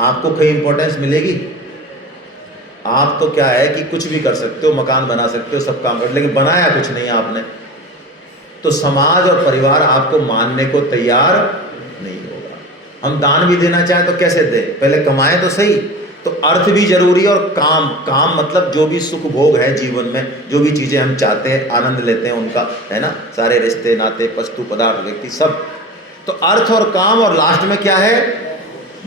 आपको कहीं इंपॉर्टेंस मिलेगी? आप तो क्या है कि कुछ भी कर सकते हो, मकान बना सकते हो, सब काम कर, लेकिन बनाया कुछ नहीं आपने, तो समाज और परिवार आपको मानने को तैयार नहीं होगा। हम दान भी देना चाहें तो कैसे दें? पहले कमाएं तो सही। तो अर्थ भी जरूरी है, और काम, काम मतलब जो भी सुख भोग है जीवन में, जो भी चीजें हम चाहते हैं, आनंद लेते हैं उनका, है ना, सारे रिश्ते नाते, वस्तु पदार्थ व्यक्ति सब। तो अर्थ और काम, और लास्ट में क्या है?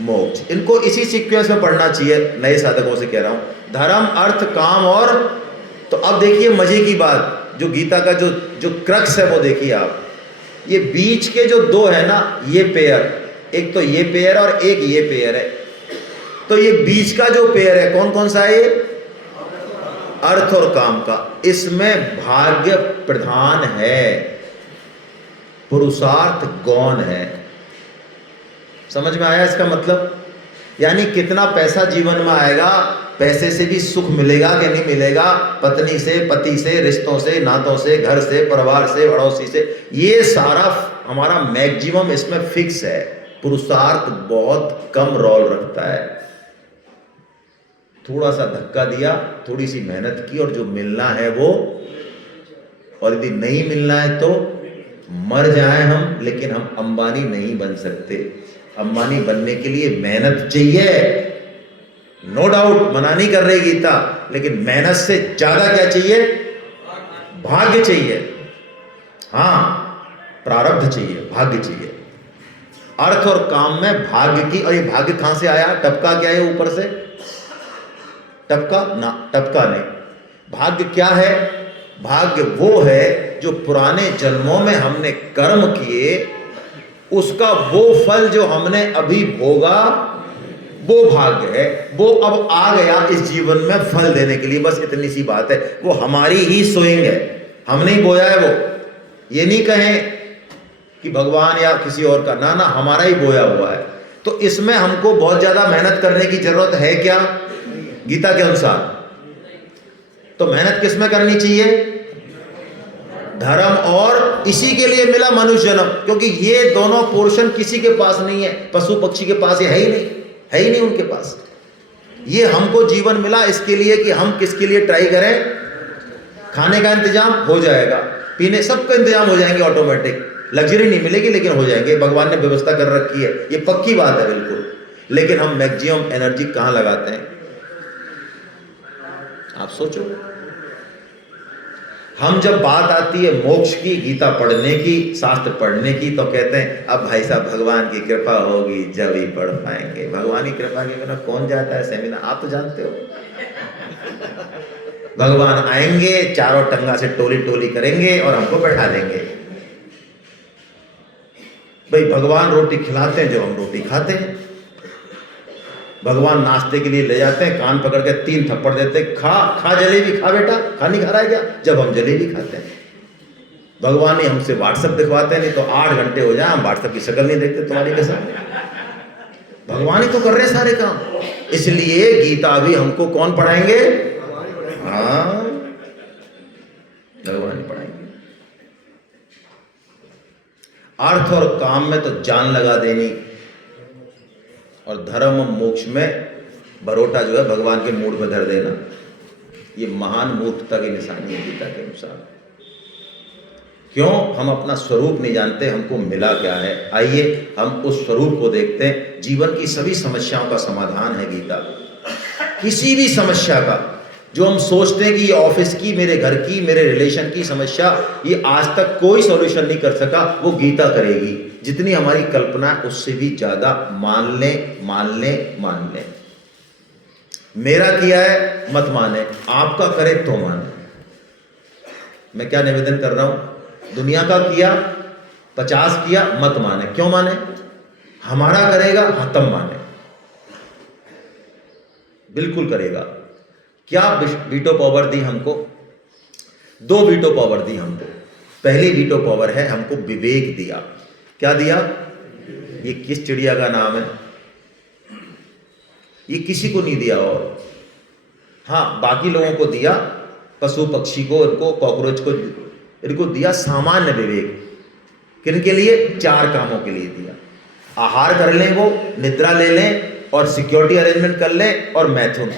मोक्ष। इनको इसी सीक्वेंस में पढ़ना चाहिए। नए साधकों से कह रहा हूं, धर्म अर्थ काम और। तो अब देखिए मजे की बात, जो गीता का जो जो क्रक्स है वो देखिए आप। ये बीच के जो दो है ना, ये पेयर, एक तो ये पेयर और एक ये पेयर है। तो ये बीच का जो पेयर है कौन कौन सा है? ये अर्थ और काम का। इसमें भाग्य प्रधान है, पुरुषार्थ गौण है। समझ में आया इसका मतलब? यानी कितना पैसा जीवन में आएगा, पैसे से भी सुख मिलेगा कि नहीं मिलेगा, पत्नी से, पति से, रिश्तों से, नातों से, घर से, परिवार से, पड़ोसी से, ये सारा हमारा मैक्सिमम इसमें फिक्स है। पुरुषार्थ बहुत कम रोल रखता है। थोड़ा सा धक्का दिया, थोड़ी सी मेहनत की, और जो मिलना है वो, और यदि नहीं मिलना है तो मर जाएं हम, लेकिन हम अंबानी नहीं बन सकते। अंबानी बनने के लिए मेहनत चाहिए, नो डाउट, मना नहीं कर रही गीता, लेकिन मेहनत से ज्यादा क्या चाहिए? भाग्य चाहिए। हाँ, प्रारब्ध चाहिए, भाग्य चाहिए। अर्थ और काम में भाग्य की, और ये भाग्य कहां से आया? टपका क्या है ऊपर से? टपका ना, टपका नहीं। भाग्य क्या है? भाग्य वो है जो पुराने जन्मों में हमने कर्म किए, उसका वो फल जो हमने अभी भोगा, वो भाग्य है। वो अब आ गया इस जीवन में फल देने के लिए, बस इतनी सी बात है। वो हमारी ही सोइंग है, हमने ही बोया है वो। ये नहीं कहें कि भगवान या किसी और का, ना ना, हमारा ही बोया हुआ है। तो इसमें हमको बहुत ज्यादा मेहनत करने की जरूरत है क्या गीता के अनुसार? तो मेहनत किस में करनी चाहिए? धर्म और, इसी के लिए मिला मनुष्य जन्म, क्योंकि ये दोनों पोर्शन किसी के पास नहीं है। पशु पक्षी के पास ये है ही नहीं, है ही नहीं उनके पास। ये हमको जीवन मिला इसके लिए कि हम किसके लिए ट्राई करें? खाने का इंतजाम हो जाएगा, पीने सबका इंतजाम हो जाएंगे ऑटोमेटिक। लग्जरी नहीं मिलेगी लेकिन हो जाएंगे, भगवान ने व्यवस्था कर रखी है, ये पक्की बात है बिल्कुल। लेकिन हम मैक्सिमम एनर्जी कहां लगाते हैं? आप सोचो। हम जब बात आती है मोक्ष की, गीता पढ़ने की, शास्त्र पढ़ने की, तो कहते हैं अब भाई साहब भगवान की कृपा होगी जब ही पढ़ पाएंगे। भगवान की कृपा के बिना कौन जाता है सेमिनार? आप तो जानते हो। भगवान आएंगे, चारों टंगा से टोली टोली करेंगे और हमको बैठा देंगे। भाई भगवान रोटी खिलाते हैं जब हम रोटी खाते हैं। भगवान नाश्ते के लिए ले जाते हैं, कान पकड़ के 3 थप्पड़ देते हैं, खा खा जलेबी खा बेटा, खा नहीं खा रहा है क्या? जब हम जलेबी खाते हैं। भगवान ही हमसे व्हाट्सएप दिखवाते हैं, नहीं तो 8 घंटे हो जाए हम व्हाट्सएप की शक्ल नहीं देखते तुम्हारी के साथ। भगवान ही तो कर रहे हैं सारे काम। इसलिए गीता भी हमको कौन पढ़ाएंगे? हाँ, भगवान ही पढ़ाएंगे। अर्थ और काम में तो जान लगा देनी, और धर्म मोक्ष में बरोटा जो है भगवान के मूड में धर देना, ये महान मूर्खता की निशानी है गीता के अनुसार। क्यों? हम अपना स्वरूप नहीं जानते, हमको मिला क्या है। आइए हम उस स्वरूप को देखते हैं। जीवन की सभी समस्याओं का समाधान है गीता। किसी भी समस्या का, जो हम सोचते हैं कि ये ऑफिस की, मेरे घर की, मेरे रिलेशन की समस्या, ये आज तक कोई सॉल्यूशन नहीं कर सका, वो गीता करेगी। जितनी हमारी कल्पना है उससे भी ज्यादा। मान लें, मान लें, मान लें। मेरा किया है मत माने, आपका करे तो माने। मैं क्या निवेदन कर रहा हूं? दुनिया का किया, 50 किया, मत माने। क्यों माने? हमारा करेगा, तब माने। बिल्कुल करेगा। क्या वीटो पावर दी हमको? 2 वीटो पावर दी हमको। पहली वीटो पावर है हमको विवेक दिया। क्या दिया? ये किस चिड़िया का नाम है? ये किसी को नहीं दिया, और हाँ बाकी लोगों को दिया पशु पक्षी को, इनको कॉकरोच को, इनको दिया सामान्य विवेक। किनके लिए? 4 कामों के लिए दिया। आहार कर लें, वो निद्रा ले लें और सिक्योरिटी अरेंजमेंट कर लें और मैथुन,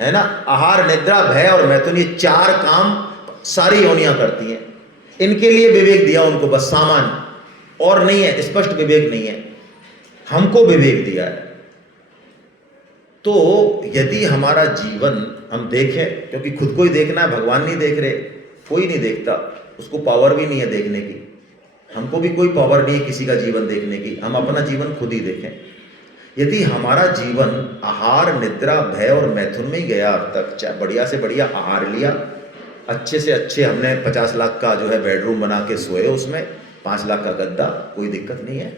है ना। आहार, निद्रा, भय और मैथुन, ये 4 काम सारी योनियां करती हैं। इनके लिए विवेक दिया उनको, बस सामान्य, और नहीं है, स्पष्ट विवेक नहीं है। हमको विवेक दिया है। तो यदि हमारा जीवन हम देखें, क्योंकि खुद को ही देखना है, भगवान नहीं देख रहे, कोई नहीं देखता, उसको पावर भी नहीं है देखने की, हमको भी कोई पावर नहीं है किसी का जीवन देखने की, हम अपना जीवन खुद ही देखें। यदि हमारा जीवन आहार, निद्रा, भय और मैथुन में ही गया अब तक, चाहे बढ़िया से बढ़िया आहार लिया, अच्छे से अच्छे हमने 50 लाख का जो है बेडरूम बना के सोए, उसमें 5 लाख का गद्दा, कोई दिक्कत नहीं है।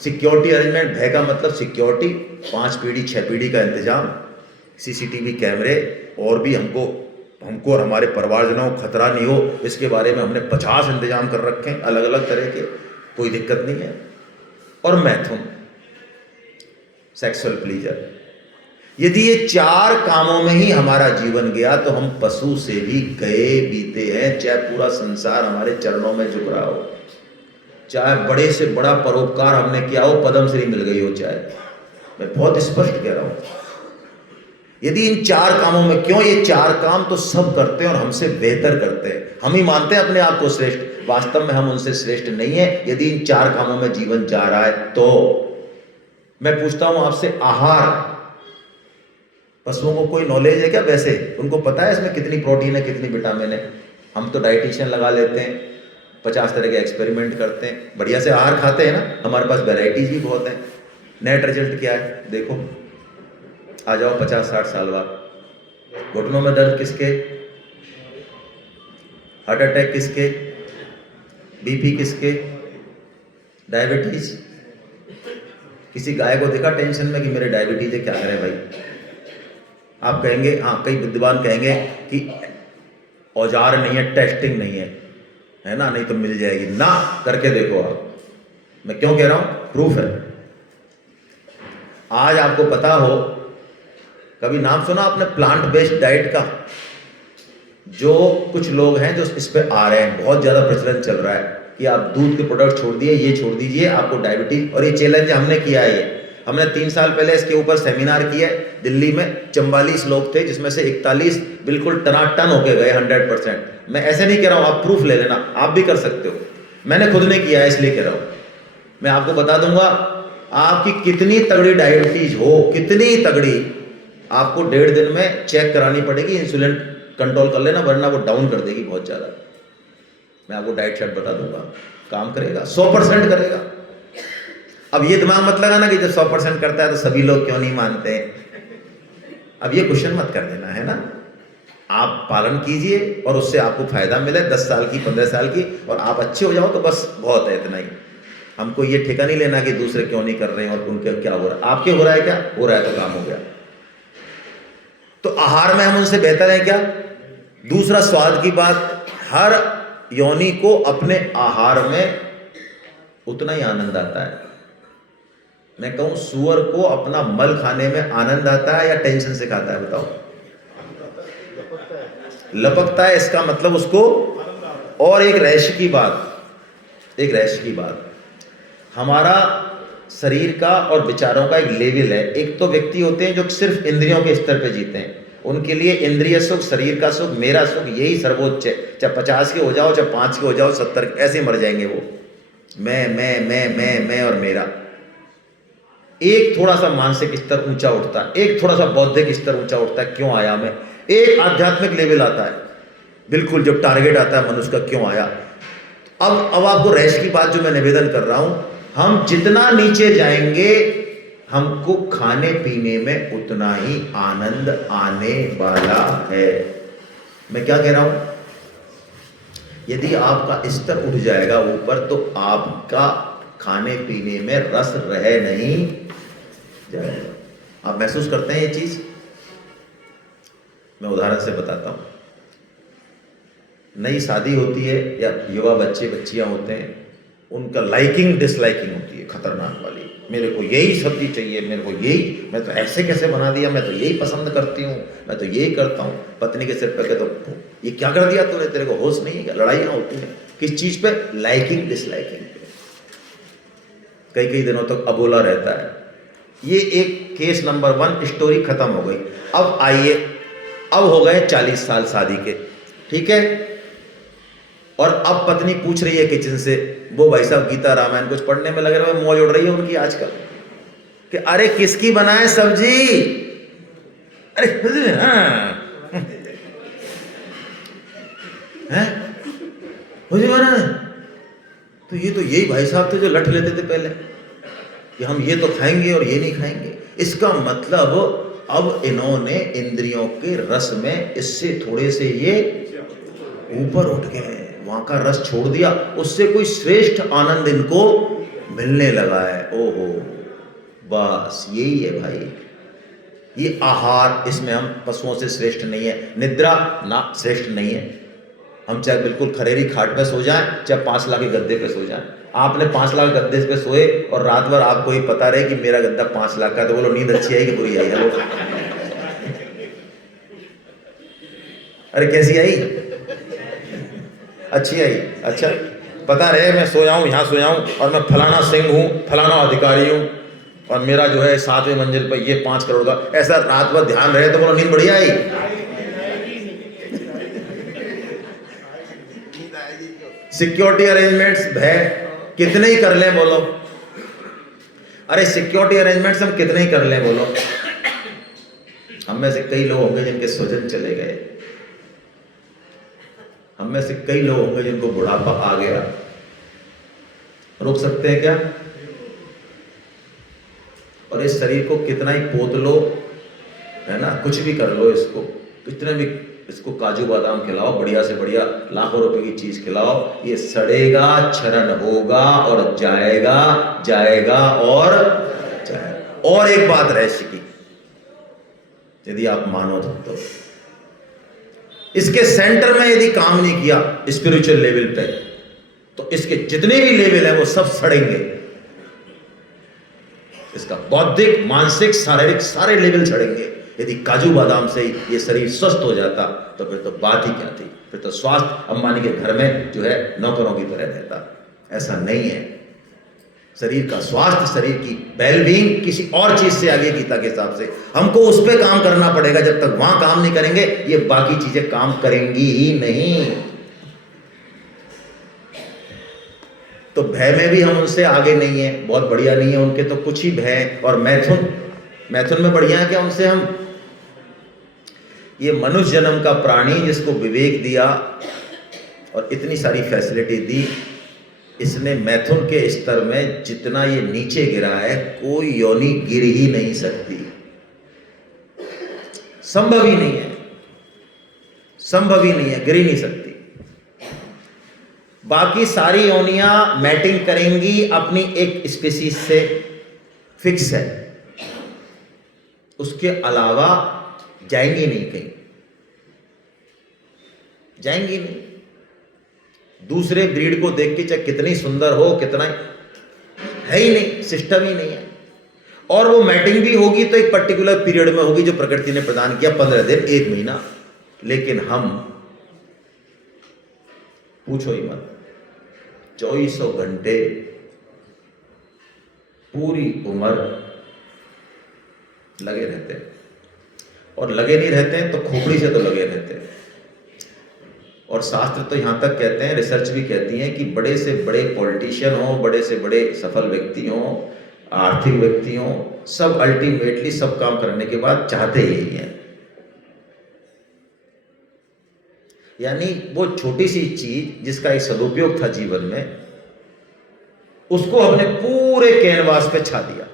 सिक्योरिटी अरेंजमेंट, भय का मतलब सिक्योरिटी, 5 पीढ़ी 6 पीढ़ी का इंतजाम, सीसीटीवी कैमरे, और भी हमको और हमारे परिवारजनों को खतरा नहीं हो, इसके बारे में हमने 50 इंतजाम कर रखे हैं अलग अलग तरह के, कोई दिक्कत नहीं है। और मैथुन, सेक्सुअल प्लीजर, यदि ये 4 कामों में ही हमारा जीवन गया तो हम पशु से भी गए बीते हैं, चाहे पूरा संसार हमारे चरणों में झुक रहा हो, चाहे बड़े से बड़ा परोपकार हमने किया हो, पद्मश्री मिल गई हो, चाहे, मैं बहुत स्पष्ट कह रहा हूं। यदि इन 4 कामों में, क्यों ये 4 काम तो सब करते हैं और हमसे बेहतर करते हैं, हम ही मानते हैं अपने आप को श्रेष्ठ, वास्तव में हम उनसे श्रेष्ठ नहीं है। यदि इन 4 कामों में जीवन जा रहा है तो मैं पूछता हूं आपसे, आहार, पशुओं को कोई नॉलेज है क्या? वैसे उनको पता है इसमें कितनी प्रोटीन है, कितनी विटामिन है? हम तो डाइटिशियन लगा लेते हैं, 50 तरह के एक्सपेरिमेंट करते हैं, बढ़िया से आहार खाते हैं ना, हमारे पास वैरायटीज भी बहुत है। नेट रिजल्ट क्या है देखो, आ जाओ 50-60 साल बाद, घुटनों में दर्द किसके, हार्ट अटैक किसके, बीपी किसके, डायबिटीज, किसी गाय को देखा टेंशन में कि मेरे डायबिटीज है, क्या करें भाई? आप कहेंगे, हाँ, कई विद्वान कहेंगे कि औजार नहीं है, टेस्टिंग नहीं है ना, नहीं तो मिल जाएगी ना, करके देखो आप। मैं क्यों कह रहा हूं? प्रूफ है। आज आपको पता हो, कभी नाम सुना आपने प्लांट बेस्ड डाइट का? जो कुछ लोग हैं जो इस पे आ रहे हैं, बहुत ज्यादा प्रचलन चल रहा है कि आप दूध के प्रोडक्ट छोड़ दिए, ये छोड़ दीजिए, आपको डायबिटीज, और ये चैलेंज हमने किया है। ये हमने 3 साल पहले इसके ऊपर सेमिनार किया है दिल्ली में, 44 लोग थे, जिसमें से 41 बिल्कुल टनाटन होके गए 100%। मैं ऐसे नहीं कह रहा हूं, आप प्रूफ ले लेना, आप भी कर सकते हो, मैंने खुद ने किया है इसलिए कह रहा हूं। मैं आपको बता दूंगा, आपकी कितनी तगड़ी डायबिटीज हो, कितनी तगड़ी, आपको 1.5 दिन में चेक करानी पड़ेगी, इंसुलिन कंट्रोल कर लेना, वरना वो डाउन कर देगी बहुत ज़्यादा। मैं आपको डाइट चार्ट बता दूंगा, काम करेगा, 100% करेगा। अब ये दिमाग मत लगाना कि जब 100% करता है तो सभी लोग क्यों नहीं मानते हैं। अब ये क्वेश्चन मत कर देना, है ना। आप पालन कीजिए और उससे आपको फायदा मिले, 10 साल की, 15 साल की, और आप अच्छे हो जाओ तो बस बहुत है, इतना ही। हमको ये ठेका नहीं लेना कि दूसरे क्यों नहीं कर रहे हैं और उनके क्या हो रहा है, आपके हो रहा है क्या, हो रहा है तो काम हो गया। तो आहार में हम उनसे बेहतर हैं क्या? दूसरा, स्वाद की बात, हर योनि को अपने आहार में उतना ही आनंद आता है। मैं कहूं, सुअर को अपना मल खाने में आनंद आता है या टेंशन से खाता है, बताओ? लपकता है, इसका मतलब उसको। और एक रहस्य की बात, हमारा शरीर का और विचारों का एक लेवल है। एक तो व्यक्ति होते हैं जो सिर्फ इंद्रियों के स्तर पे जीते हैं, उनके लिए इंद्रिय सुख, शरीर का सुख, मेरा सुख, यही सर्वोच्च है। चाहे 50 के हो जाओ, चाहे 5 के हो जाओ, 70 ऐसे मर जाएंगे वो, मैं और मेरा। एक थोड़ा सा मानसिक स्तर ऊंचा उठता है, एक थोड़ा सा बौद्धिक स्तर ऊंचा उठता है, क्यों आया मैं, एक आध्यात्मिक लेवल आता है, बिल्कुल जब टारगेट आता है मनुष्य का, क्यों आया। अब आपको रहस्य की बात जो मैं निवेदन कर रहा हूं, हम जितना नीचे जाएंगे हमको खाने पीने में उतना ही आनंद आने वाला है। मैं क्या कह रहा हूं, यदि आपका स्तर उठ जाएगा ऊपर तो आपका खाने पीने में रस रह नहीं जाएगा। आप महसूस करते हैं ये चीज? मैं उदाहरण से बताता हूं। नई शादी होती है या युवा बच्चे बच्चियां होते हैं, उनका लाइकिंग डिसलाइकिंग होती है खतरनाक वाली। मेरे को यही सब्जी चाहिए, मेरे को यही, मैं तो ऐसे कैसे बना दिया, मैं तो यही पसंद करती हूँ, मैं तो यही करता हूँ। पत्नी के सिर पर के तो ये क्या कर दिया तूने, तेरे को होश नहीं है क्या? लड़ाइयाँ होती हैं किस चीज पे? लाइकिंग डिसलाइकिंग पे। कई कई दिनों तक अबोला रहता है। ये एक केस नंबर 1 स्टोरी खत्म हो गई। अब आइए, अब हो गए 40 साल शादी के, ठीक है, और अब पत्नी पूछ रही है किचन से, वो भाई साहब गीता रामायण कुछ पढ़ने में लगे रहे, मौज उड़ रही है उनकी आजकल कि अरे किसकी बनाए सब्जी, अरे हाँ हैं मुझे बना। तो ये तो यही भाई साहब थे जो लठ लेते थे पहले कि हम ये तो खाएंगे और ये नहीं खाएंगे। इसका मतलब अब इन्होंने इंद्रियों के रस में इससे थोड़े से ये ऊपर उठ गए, वहां का रस छोड़ दिया, उससे कोई श्रेष्ठ आनंद इनको मिलने लगा है। ओहो, बस यही है भाई, ये आहार, इसमें हम पशुओं से श्रेष्ठ नहीं है, निद्रा ना श्रेष्ठ नहीं है। हम चाहे बिल्कुल खरेरी खाट पे सो जाएं, चाहे 5 लाख के गद्दे पे सो जाएं। आपने 5 लाख गद्दे पे सोए और रात भर आपको ही पता रहे कि मेरा गद्दा 5 लाख का, तो बोलो नींद अच्छी आई कि बुरी आई है? अरे कैसी आई? अच्छी आई। अच्छा, पता रहे मैं सोया हूँ, यहाँ सोया हूँ और मैं फलाना सिंह हूँ, फलाना अधिकारी हूँ और मेरा जो है 7वें मंजिल पर ये 5 करोड़ का, ऐसा रात भर ध्यान रहे तो बोलो नींद बढ़िया आई? सिक्योरिटी अरेंजमेंट्स भय कितने ही कर लें बोलो, अरे सिक्योरिटी अरेंजमेंट्स हम कितने ही कर लें बोलो। हम में से कई लोग होंगे जिनके स्वजन चले गए, हम में से कई लोग होंगे जिनको बुढ़ापा आ गया, रोक सकते हैं क्या? और इस शरीर को कितना ही पोत लो, है ना, कुछ भी कर लो, इसको कितने भी, इसको काजू बादाम खिलाओ, बढ़िया से बढ़िया लाखों रुपए की चीज खिलाओ, ये सड़ेगा, क्षरण होगा और जाएगा, जाएगा और जाएगा। और एक बात रहस्य की, यदि आप मानो तो इसके सेंटर में यदि काम नहीं किया स्पिरिचुअल लेवल पे, तो इसके जितने भी लेवल है वो सब सड़ेंगे। इसका बौद्धिक, मानसिक, शारीरिक सारे लेवल सड़ेंगे। यदि काजू बादाम से ये शरीर स्वस्थ हो जाता तो फिर तो बात ही क्या थी, फिर तो स्वास्थ्य अंबानी के घर में जो है नौकरों की तरह रहता। ऐसा नहीं है। शरीर का स्वास्थ्य, शरीर की वेलबींग किसी और चीज से आगे, गीता के हिसाब से हमको उस पर काम करना पड़ेगा। जब तक वहां काम नहीं करेंगे ये बाकी चीजें काम करेंगी ही नहीं। तो भय में भी हम उनसे आगे नहीं है, बहुत बढ़िया नहीं है, उनके तो कुछ ही भय। और मैथुन में बढ़िया है क्या उनसे हम? ये मनुष्य जन्म का प्राणी जिसको विवेक दिया और इतनी सारी फैसिलिटी दी, इसने मैथुन के स्तर में जितना ये नीचे गिरा है, कोई योनि गिर ही नहीं सकती, संभव ही नहीं है, संभव ही नहीं है, गिर ही नहीं सकती। बाकी सारी योनियां मैटिंग करेंगी अपनी एक स्पीसीज से, फिक्स है, उसके अलावा जाएंगी नहीं, कहीं जाएंगी नहीं। दूसरे ब्रीड को देख के चाहे कितनी सुंदर हो, कितना है ही नहीं, सिस्टम ही नहीं है। और वो मैटिंग भी होगी तो एक पर्टिकुलर पीरियड में होगी जो प्रकृति ने प्रदान किया, 15 दिन, 1 महीना। लेकिन हम पूछो ही मत, 2400 घंटे पूरी उम्र लगे रहते हैं। और लगे नहीं रहते हैं तो खोपड़ी से तो लगे रहते हैं। और शास्त्र तो यहां तक कहते हैं, रिसर्च भी कहती है कि बड़े से बड़े पॉलिटिशियन हो, बड़े से बड़े सफल व्यक्ति हो, आर्थिक व्यक्ति हो, सब अल्टीमेटली सब काम करने के बाद चाहते यही है। यानी वो छोटी सी चीज जिसका एक सदुपयोग था जीवन में, उसको हमने पूरे कैनवास पे छा दिया।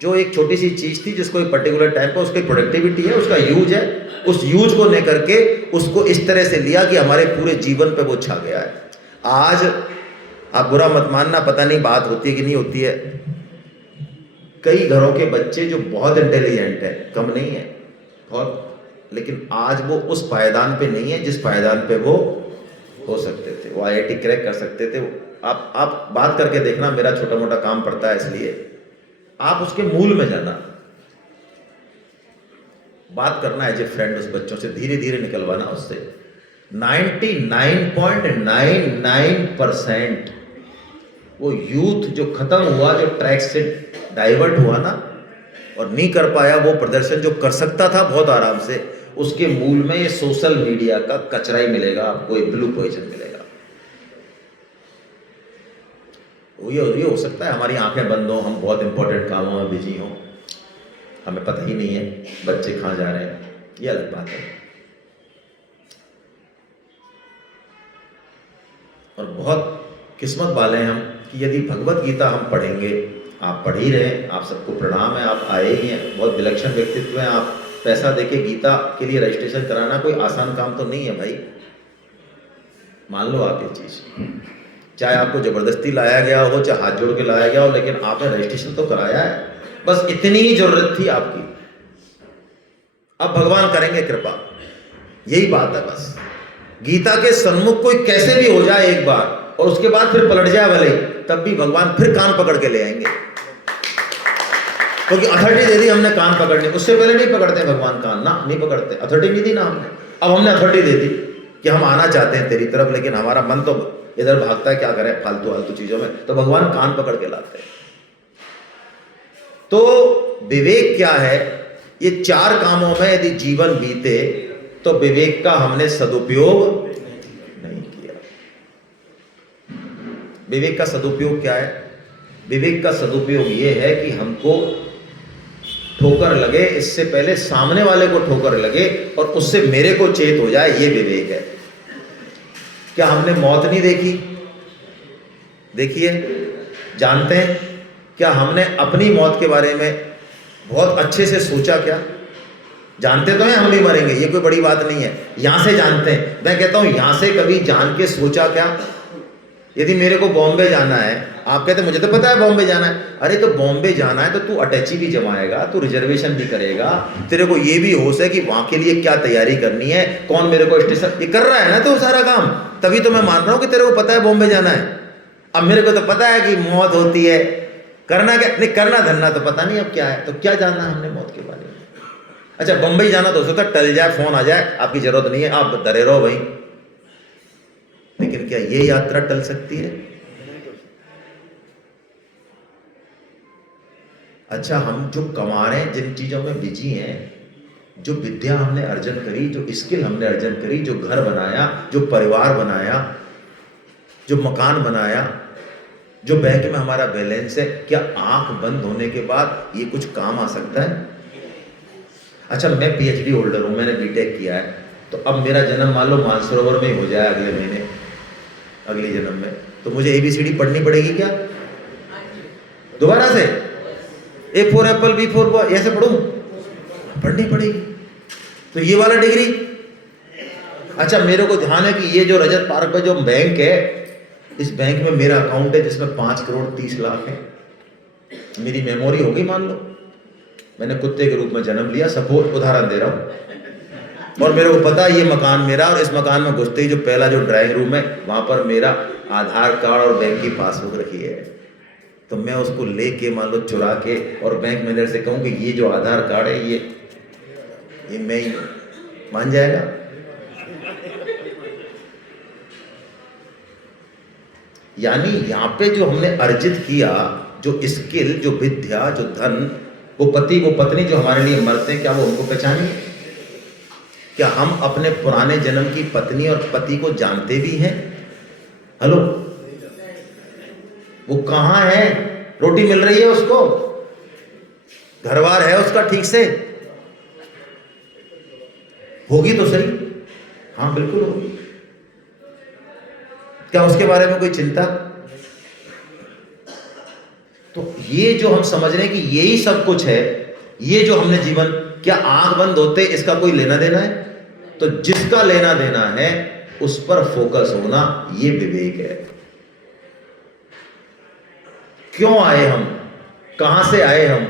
जो एक छोटी सी चीज थी जिसको एक पर्टिकुलर टाइम पर, उसकी प्रोडक्टिविटी है, उसका यूज है, उस यूज को लेकर के उसको इस तरह से लिया कि हमारे पूरे जीवन पे वो छा गया है। आज आप बुरा मत मानना, पता नहीं बात होती है कि नहीं होती है, कई घरों के बच्चे जो बहुत इंटेलिजेंट है, कम नहीं है बहुत, लेकिन आज वो उस पायदान पे नहीं है जिस पायदान पे वो हो सकते थे। वो IIT क्रैक कर सकते थे। आप बात करके देखना, मेरा छोटा मोटा काम पड़ता है इसलिए, आप उसके मूल में जाना। बात करना एज ए फ्रेंड उस बच्चों से, धीरे धीरे निकलवाना उससे। 99.99% वो यूथ जो खत्म हुआ, जो ट्रैक से डाइवर्ट हुआ ना और नहीं कर पाया वो प्रदर्शन जो कर सकता था बहुत आराम से, उसके मूल में ये सोशल मीडिया का कचरा ही मिलेगा आपको, एक ब्लू पॉइजन मिलेगा। ये हो सकता है हमारी आंखें बंद हो, हम बहुत इंपॉर्टेंट कामों में बिजी हों, हमें पता ही नहीं है बच्चे कहाँ जा रहे हैं, ये अलग बात है। और बहुत किस्मत वाले हैं हम कि यदि भगवत गीता हम पढ़ेंगे, आप पढ़ ही रहे हैं, आप सबको प्रणाम है, आप आए ही हैं, बहुत विलक्षण व्यक्तित्व हैं आप। पैसा देके गीता के लिए रजिस्ट्रेशन कराना कोई आसान काम तो नहीं है भाई, मान लो आप ये चीज़, चाहे आपको ज़बरदस्ती लाया गया हो, चाहे हाथ जोड़ के लाया गया हो, लेकिन आपने रजिस्ट्रेशन तो कराया है, बस इतनी ही जरूरत थी आपकी। अब भगवान करेंगे कृपा, यही बात है बस। गीता के सन्मुख कोई कैसे भी हो जाए एक बार और उसके बाद फिर पलट जाए भले, तब भी भगवान फिर कान पकड़ के ले आएंगे, क्योंकि अथॉरिटी दे दी हमने कान पकड़ने। उससे पहले नहीं पकड़ते भगवान कान, ना नहीं पकड़ते, अथॉरिटी नहीं दी ना हमने। अब हमने अथॉरिटी दे दी कि हम आना चाहते हैं तेरी तरफ, लेकिन हमारा मन तो इधर भागता है, क्या करें फालतू फालतू चीजों में, तो भगवान कान पकड़ के लाते हैं। तो विवेक क्या है? ये 4 कामों में यदि जीवन बीते तो विवेक का हमने सदुपयोग नहीं किया। विवेक का सदुपयोग क्या है? विवेक का सदुपयोग यह है कि हमको ठोकर लगे, इससे पहले सामने वाले को ठोकर लगे और उससे मेरे को चेत हो जाए, ये विवेक है। क्या हमने मौत नहीं देखी? देखिए, जानते हैं क्या हमने अपनी मौत के बारे में बहुत अच्छे से सोचा क्या? जानते तो हैं हम भी मरेंगे, ये कोई बड़ी बात नहीं है, यहां से जानते हैं। मैं कहता हूं यहां से कभी जान के सोचा क्या? यदि मेरे को बॉम्बे जाना है, आप कहते मुझे तो पता है बॉम्बे जाना है, अरे तो बॉम्बे जाना है तो तू अटैची भी जमाएगा, तू रिजर्वेशन भी करेगा, तेरे को ये भी होश है कि वहां के लिए क्या तैयारी करनी है, कौन मेरे को स्टेशन, ये कर रहा है ना तो सारा काम, तभी तो मैं मान रहा हूं कि तेरे को पता है बॉम्बे जाना है। अब मेरे को तो पता है कि मौत होती है, करना क्या नहीं, करना धरना तो पता नहीं अब क्या है, तो क्या जानना हमने मौत के बारे में? अच्छा, बंबई जाना तो हो सकता है टल जाए, फोन आ जाए, आपकी जरूरत नहीं है, आप डरे रहो भाई, लेकिन क्या ये यात्रा टल सकती है? अच्छा, हम जो कमा रहे हैं, जिन चीजों में बिजी हैं, जो विद्या हमने अर्जन करी, जो स्किल हमने अर्जन करी, जो घर बनाया, जो परिवार बनाया, जो मकान बनाया, जो बैंक में हमारा बैलेंस है, क्या आंख बंद होने के बाद ये कुछ काम आ सकता है? अच्छा, मैं पीएचडी होल्डर हूं, मैंने बीटेक किया है, तो अब मेरा जन्म मान लो मानसरोवर में ही हो जाए अगले महीने, अगले जन्म में, तो मुझे एबीसीडी पढ़नी पड़ेगी क्या दोबारा से? A for Apple, B for boy, ऐसे पढ़ूं? पढ़नी पड़ेगी। तो ये वाला डिग्री, अच्छा मेरे को ध्यान है कि ये जो रजत पार्क में जो बैंक है, इस बैंक में मेरा अकाउंट है जिसमें 5 करोड़ 30 लाख है, मेरी मेमोरी होगी, मान लो मैंने कुत्ते के रूप में जन्म लिया, सपोज उदाहरण दे रहा हूं, और मेरे को पता है ये मकान मेरा, और इस मकान में घुसते ही जो पहला जो ड्राइंग रूम है वहां पर मेरा आधार कार्ड और बैंक की पासबुक रखी है, तो मैं उसको लेके मान लो चुरा के और बैंक मैनेजर से कहूं कि ये जो आधार कार्ड है ये मैं ही, मान जाएगा? यानी यहां पे जो हमने अर्जित किया, जो स्किल, जो विद्या, जो धन, वो पति वो पत्नी जो हमारे लिए मरते हैं, क्या वो उनको पहचानेंगे? क्या हम अपने पुराने जन्म की पत्नी और पति को जानते भी हैं? हेलो, वो कहां है? रोटी मिल रही है उसको? घरबार है उसका ठीक से? होगी तो सही, हाँ बिल्कुल होगी। क्या उसके बारे में कोई चिंता? तो ये जो हम समझ रहे हैं कि यही सब कुछ है, ये जो हमने जीवन, क्या आंख बंद होते इसका कोई लेना देना है? तो जिसका लेना देना है उस पर फोकस होना, ये विवेक है। क्यों आए हम, कहां से आए हम,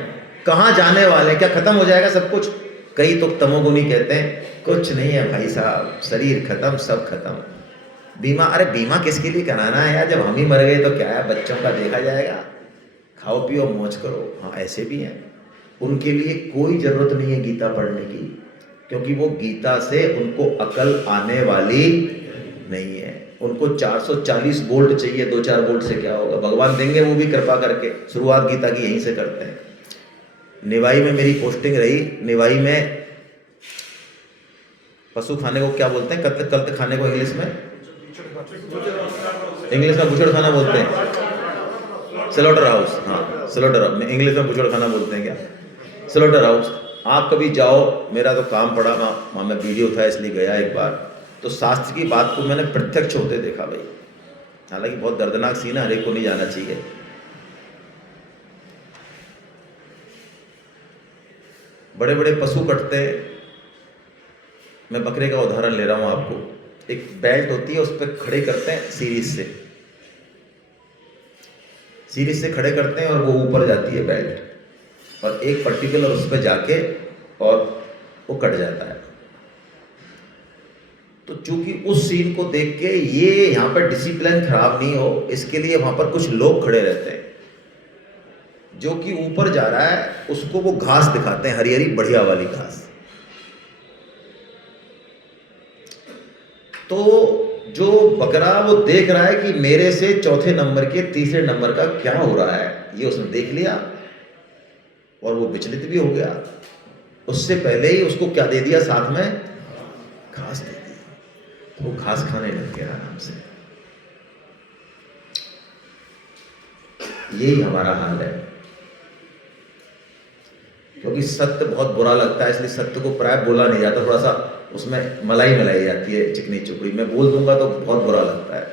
कहां जाने वाले, क्या खत्म हो जाएगा सब कुछ? कई तो तमोगुनी कहते हैं कुछ नहीं है भाई साहब, शरीर खत्म, सब खत्म, बीमा, अरे बीमा किसके लिए कराना है यार, जब हम ही मर गए तो क्या है, बच्चों का देखा जाएगा, खाओ पियो मौज करो। हाँ ऐसे भी हैं, उनके लिए कोई जरूरत नहीं है गीता पढ़ने की, क्योंकि वो गीता से उनको अकल आने वाली नहीं है। उनको 440 वोल्ट चाहिए, 2-4 वोल्ट से क्या होगा? भगवान देंगे वो भी कृपा करके। शुरुआत गीता की यहीं से करते हैं। निवाई में मेरी पोस्टिंग रही। निवाई में पशु खाने को क्या बोलते हैं? कत्ल खाने को इंग्लिश में बुचड़ खाना बोलते हैं, स्लॉटर हाउस। हाँ, स्लॉटर हाउस में इंग्लिश में बुचड़ खाना बोलते हैं क्या? Slaughter house. आप कभी जाओ, मेरा तो काम पड़ा, वहाँ मैं वीडियो था इसलिए गया एक बार, तो शास्त्र की बात को मैंने प्रत्यक्ष होते देखा भाई। हालांकि बहुत दर्दनाक सीन है, हर एक को नहीं जाना चाहिए। बड़े बड़े पशु कटते हैं। मैं बकरे का उदाहरण ले रहा हूं आपको। एक बेल्ट होती है, उस पर खड़े करते हैं सीरीज से खड़े करते हैं और वो ऊपर जाती है बेल्ट, और एक पर्टिकुलर उस पर जाके और वो कट जाता है। तो चूंकि उस सीन को देख के ये यहाँ पर डिसिप्लिन खराब नहीं हो, इसके लिए वहां पर कुछ लोग खड़े रहते हैं। जो कि ऊपर जा रहा है उसको वो घास दिखाते हैं, हरी हरी बढ़िया वाली घास। तो जो बकरा वो देख रहा है कि मेरे से चौथे नंबर के तीसरे नंबर का क्या हो रहा है, ये उसने देख लिया और वो विचलित भी हो गया। उससे पहले ही उसको क्या दे दिया? साथ में घास दे दी। तो वो घास खाने लग गया आराम से। यही हमारा हाल है। क्योंकि सत्य बहुत बुरा लगता है, इसलिए सत्य को प्राय बोला नहीं जाता। थोड़ा सा उसमें मलाई मिलाई जाती है, चिकनी चुपड़ी। मैं बोल दूंगा तो बहुत बुरा लगता है।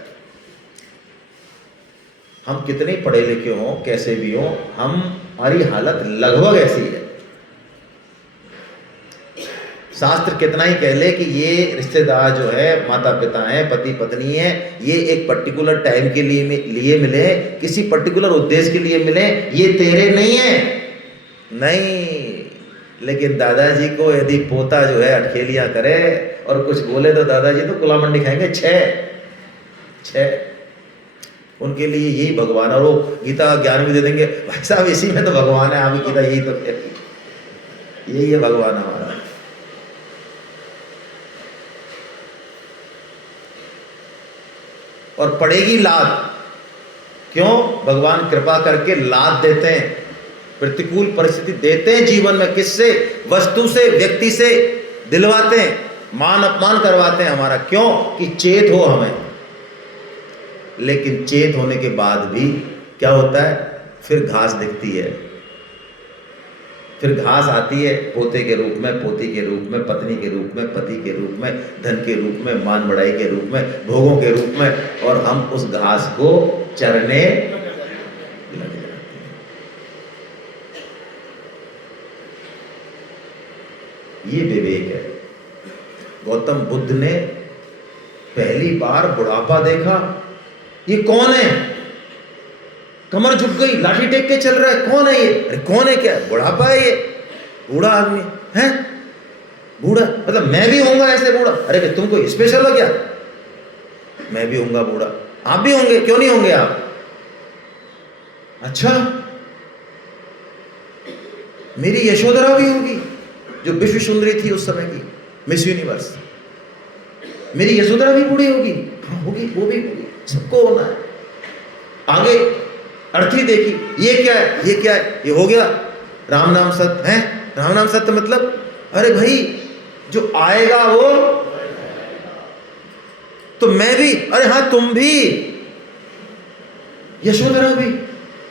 हम कितने पढ़े लिखे हों, कैसे भी हों, हमारी हालत लगभग ऐसी है। शास्त्र कितना ही कह ले कि ये रिश्तेदार जो है, माता पिता हैं, पति पत्नी है, ये एक पर्टिकुलर टाइम के लिए मिले, किसी पर्टिकुलर उद्देश्य के लिए मिले, ये तेरे नहीं है। नहीं, लेकिन दादाजी को यदि पोता जो है अटखेलियां करे और कुछ बोले तो दादाजी तो कुला मंडी खाएंगे। छह उनके लिए यही भगवान। और वो गीता ज्ञान भी दे देंगे, भाई साहब इसी में तो भगवान है। आप गीता यही तो यही है भगवान हमारा। और पड़ेगी लात। क्यों? भगवान कृपा करके लात देते हैं, प्रतिकूल परिस्थिति देते हैं जीवन में। किससे? वस्तु से, व्यक्ति से दिलवाते हैं, मान अपमान करवाते हैं हमारा। क्यों? कि चेत हो हमें। लेकिन चेत होने के बाद भी क्या होता है? फिर घास दिखती है, फिर घास आती है पोते के रूप में, पोती के रूप में, पत्नी के रूप में, पति के रूप में, धन के रूप में, मान बढ़ाई के रूप में, भोगों के रूप में, और हम उस घास को चरने लग जाते हैं। ये विवेक है। गौतम बुद्ध ने पहली बार बुढ़ापा देखा। ये कौन है? कमर झुक गई, लाठी टेक के चल रहा है। कौन है ये? अरे कौन है? क्या बुढ़ापा है ये? बूढ़ा आदमी है, बूढ़ा मतलब मैं भी होऊंगा ऐसे बूढ़ा? अरे तुम कोई स्पेशल हो क्या? मैं भी होऊंगा बूढ़ा। आप भी होंगे, क्यों नहीं होंगे आप? अच्छा, मेरी यशोधरा भी होगी जो विश्व सुंदरी थी उस समय की, मिस यूनिवर्स। मेरी यशोधरा भी बूढ़ी होगी। हाँ होगी, वो भी होगी, सबको होना है। आगे अर्थी देखी, ये क्या है, ये क्या है? ये हो गया राम नाम सत्य है। राम नाम सत्य मतलब, अरे भाई जो आएगा वो तो मैं भी, अरे हाँ तुम भी, यशोधरा भी,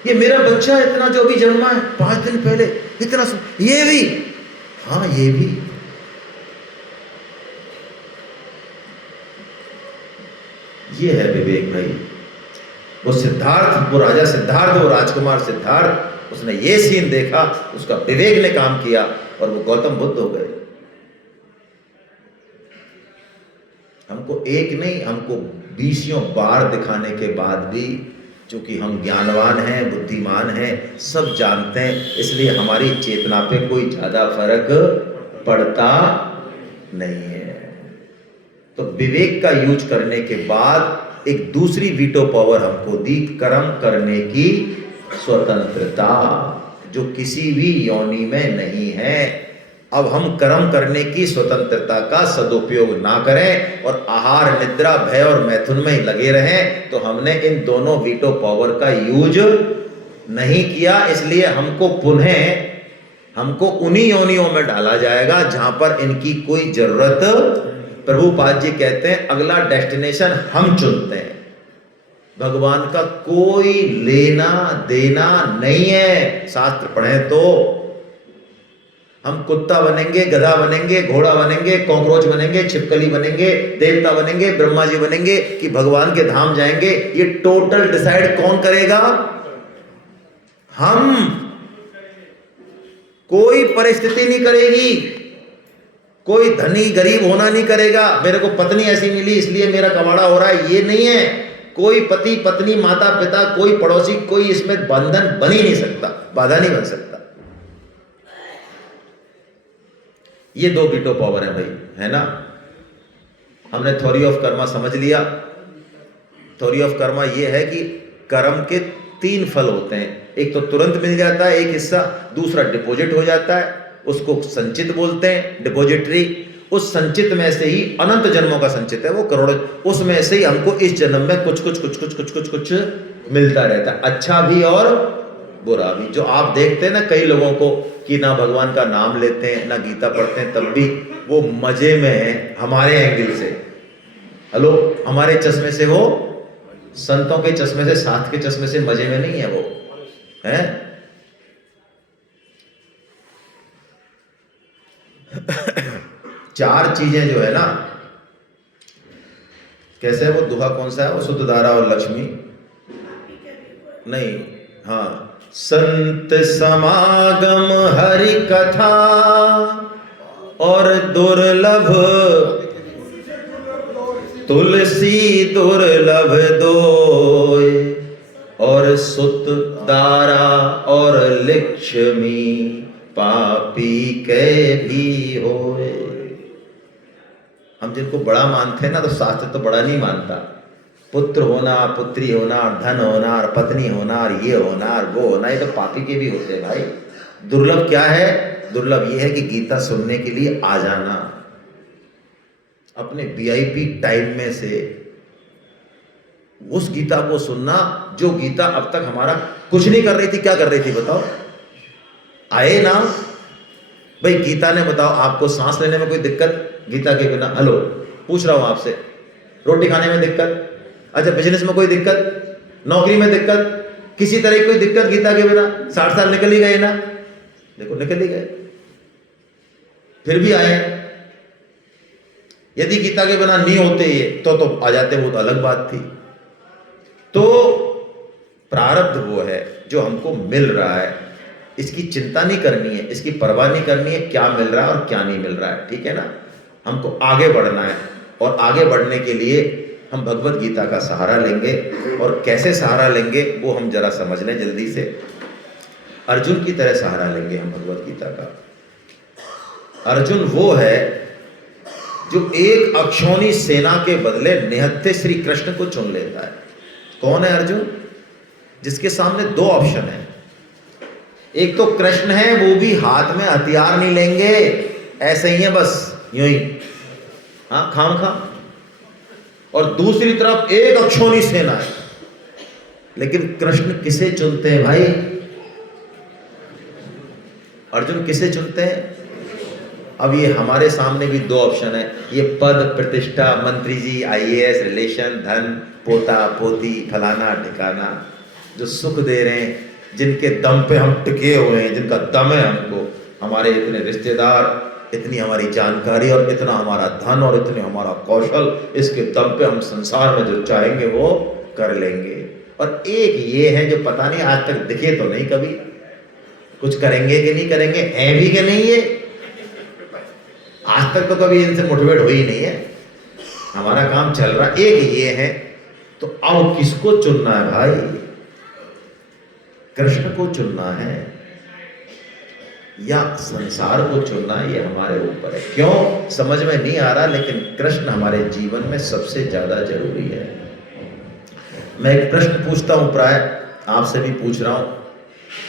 ये मेरा बच्चा इतना जो अभी जन्मा है 5 दिन पहले, इतना ये भी, हाँ ये भी। ये है विवेक भाई। वो सिद्धार्थ, वो राजा सिद्धार्थ, वो राजकुमार सिद्धार्थ, उसने ये सीन देखा, उसका विवेक ने काम किया और वो गौतम बुद्ध हो गए। हमको एक नहीं, हमको 20 बार दिखाने के बाद भी, चूंकि हम ज्ञानवान हैं, बुद्धिमान हैं, सब जानते हैं, इसलिए हमारी चेतना पे कोई ज्यादा फर्क पड़ता नहीं है। तो विवेक का यूज करने के बाद एक दूसरी वीटो पावर हमको दी, कर्म करने की स्वतंत्रता, जो किसी भी योनि में नहीं है। अब हम कर्म करने की स्वतंत्रता का सदुपयोग ना करें और आहार, निद्रा, भय और मैथुन में ही लगे रहें, तो हमने इन दोनों वीटो पावर का यूज नहीं किया। इसलिए हमको उन्हीं योनियों में डाला जाएगा जहां पर इनकी कोई जरूरत। प्रभुपाद जी कहते हैं अगला डेस्टिनेशन हम चुनते हैं, भगवान का कोई लेना देना नहीं है। शास्त्र पढ़ें तो हम कुत्ता बनेंगे, गधा बनेंगे, घोड़ा बनेंगे, कॉकरोच बनेंगे, छिपकली बनेंगे, देवता बनेंगे, ब्रह्मा जी बनेंगे कि भगवान के धाम जाएंगे, ये टोटल डिसाइड कौन करेगा? हम। कोई परिस्थिति नहीं करेगी, कोई धनी गरीब होना नहीं करेगा, मेरे को पत्नी ऐसी मिली इसलिए मेरा कमाड़ा हो रहा है, ये नहीं है। कोई पति पत्नी, माता पिता, कोई पड़ोसी, कोई इसमें बंधन बन ही नहीं सकता, बाधा नहीं बन सकता। ये दो वीटो पावर है भाई, है ना। हमने थ्योरी ऑफ कर्मा समझ लिया। थ्योरी ऑफ कर्मा ये है कि कर्म के 3 फल होते हैं, एक तो तुरंत मिल जाता है एक हिस्सा, दूसरा डिपॉजिट हो जाता है, उसको संचित बोलते हैं, डिपॉजिटरी। उस संचित में से ही अनंत जन्मों का संचित है वो, करोड़ों, उसमें से ही हमको इस जन्म में कुछ मिलता रहता है, अच्छा भी और बुरा भी। जो आप देखते हैं ना कई लोगों को कि ना भगवान का नाम लेते हैं ना गीता पढ़ते हैं, तब भी वो मजे में है हमारे एंगल से। हेलो, हमारे चश्मे से वो, संतों के चश्मे से, साथ के चश्मे से मजे में नहीं है वो, है। चार चीजें जो है ना, कैसे है वो दुहा कौन सा है वो, शुद्ध धारा और लक्ष्मी नहीं, हाँ, संत समागम हरि कथा और दुर्लभ तुलसी दुर्लभ दोय और सुत दारा और लक्ष्मी पापी के भी होए। हम जिनको बड़ा मानते हैं ना, तो शास्त्र तो बड़ा नहीं मानता। पुत्र होना, पुत्री होना, धन होना, और पत्नी होना, और ये होना और वो होना, ये तो पापी के भी होते हैं भाई। दुर्लभ क्या है? दुर्लभ ये है कि गीता सुनने के लिए आ जाना, अपने वीआईपी टाइम में से उस गीता को सुनना जो गीता अब तक हमारा कुछ नहीं कर रही थी। क्या कर रही थी बताओ? आए ना भाई, गीता ने बताओ आपको सांस लेने में कोई दिक्कत गीता के बिना? हेलो, पूछ रहा हूं आपसे। रोटी खाने में दिक्कत? अच्छा, बिजनेस में कोई दिक्कत? नौकरी में दिक्कत? किसी तरह की कोई दिक्कत गीता के बिना? 60 साल निकल ही गए ना, देखो निकल ही गए, फिर भी आए हैं। यदि गीता के बिना नहीं होते ये तो आ जाते, वो तो अलग बात थी। तो प्रारब्ध वो है जो हमको मिल रहा है, इसकी चिंता नहीं करनी है, इसकी परवाह नहीं करनी है क्या मिल रहा है और क्या नहीं मिल रहा है, ठीक है ना। हमको आगे बढ़ना है, और आगे बढ़ने के लिए हम भगवत गीता का सहारा लेंगे। और कैसे सहारा लेंगे वो हम जरा समझ लें जल्दी से। अर्जुन की तरह सहारा लेंगे हम भगवत गीता का। अर्जुन वो है जो एक अक्षौणी सेना के बदले निहत्थे श्री कृष्ण को चुन लेता है। कौन है अर्जुन? जिसके सामने 2 ऑप्शन है, एक तो कृष्ण है, वो भी हाथ में हथियार नहीं लेंगे, ऐसे ही है बस यूं ही, हाँ खाम खा। और दूसरी तरफ एक अक्षौणी सेना है। लेकिन कृष्ण किसे चुनते हैं भाई? अर्जुन किसे चुनते हैं? अब ये हमारे सामने भी 2 ऑप्शन है, ये पद प्रतिष्ठा, मंत्री जी, आईएएस, रिलेशन, धन, पोता पोती, फलाना ठिकाना, जो सुख दे रहे हैं, जिनके दम पे हम टिके हुए हैं, जिनका दम है हमको, हमारे इतने रिश्तेदार, इतनी हमारी जानकारी और इतना हमारा धन और इतने हमारा कौशल, इसके दम पे हम संसार में जो चाहेंगे वो कर लेंगे। और एक ये है जो पता नहीं आज तक दिखे तो नहीं, कभी कुछ करेंगे कि नहीं करेंगे, है भी कि नहीं, ये आज तक तो कभी इनसे मुठभेड़ हुई नहीं है, हमारा काम चल रहा। एक ये है, तो अब किसको चुनना है भाई? कृष्ण को चुनना है या संसार को चुनना है, ये हमारे ऊपर है। क्यों समझ में नहीं आ रहा, लेकिन कृष्ण हमारे जीवन में सबसे ज्यादा जरूरी है। मैं एक प्रश्न पूछता हूं, प्राय आपसे भी पूछ रहा हूं,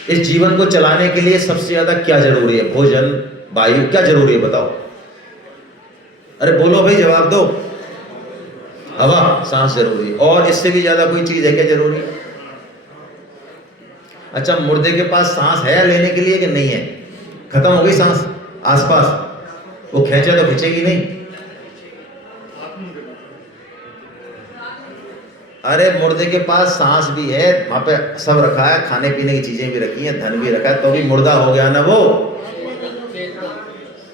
इस जीवन को चलाने के लिए सबसे ज्यादा क्या जरूरी है? भोजन, वायु, क्या जरूरी है बताओ? अरे बोलो भाई, जवाब दो। हवा, सांस जरूरी है। और इससे भी ज्यादा कोई चीज है क्या जरूरी? अच्छा, मुर्दे के पास सांस है लेने के लिए कि नहीं है? खत्म हो गई सांस आसपास, वो खींचे तो खींचेगी नहीं। अरे मुर्दे के पास सांस भी है, वहां पे सब रखा है, खाने पीने की चीजें भी रखी हैं, धन भी रखा है, तो भी मुर्दा हो गया ना वो।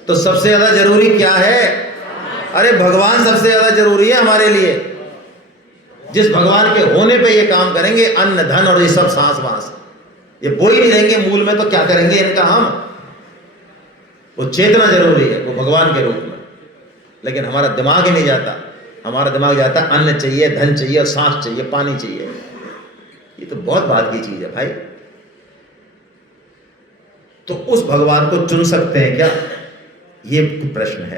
तो सबसे ज्यादा जरूरी क्या है? अरे भगवान सबसे ज्यादा जरूरी है हमारे लिए। जिस भगवान के होने पे ये काम करेंगे, अन्न धन और ये सब सांस वास, ये बो ही नहीं रहेंगे मूल में, तो क्या करेंगे इनका हम? वो चेतना जरूरी है, वो भगवान के रूप में। लेकिन हमारा दिमाग ही नहीं जाता। हमारा दिमाग जाता है अन्न चाहिए, धन चाहिए, और सांस चाहिए, पानी चाहिए। ये तो बहुत बात की चीज है भाई। तो उस भगवान को चुन सकते हैं क्या? ये प्रश्न है।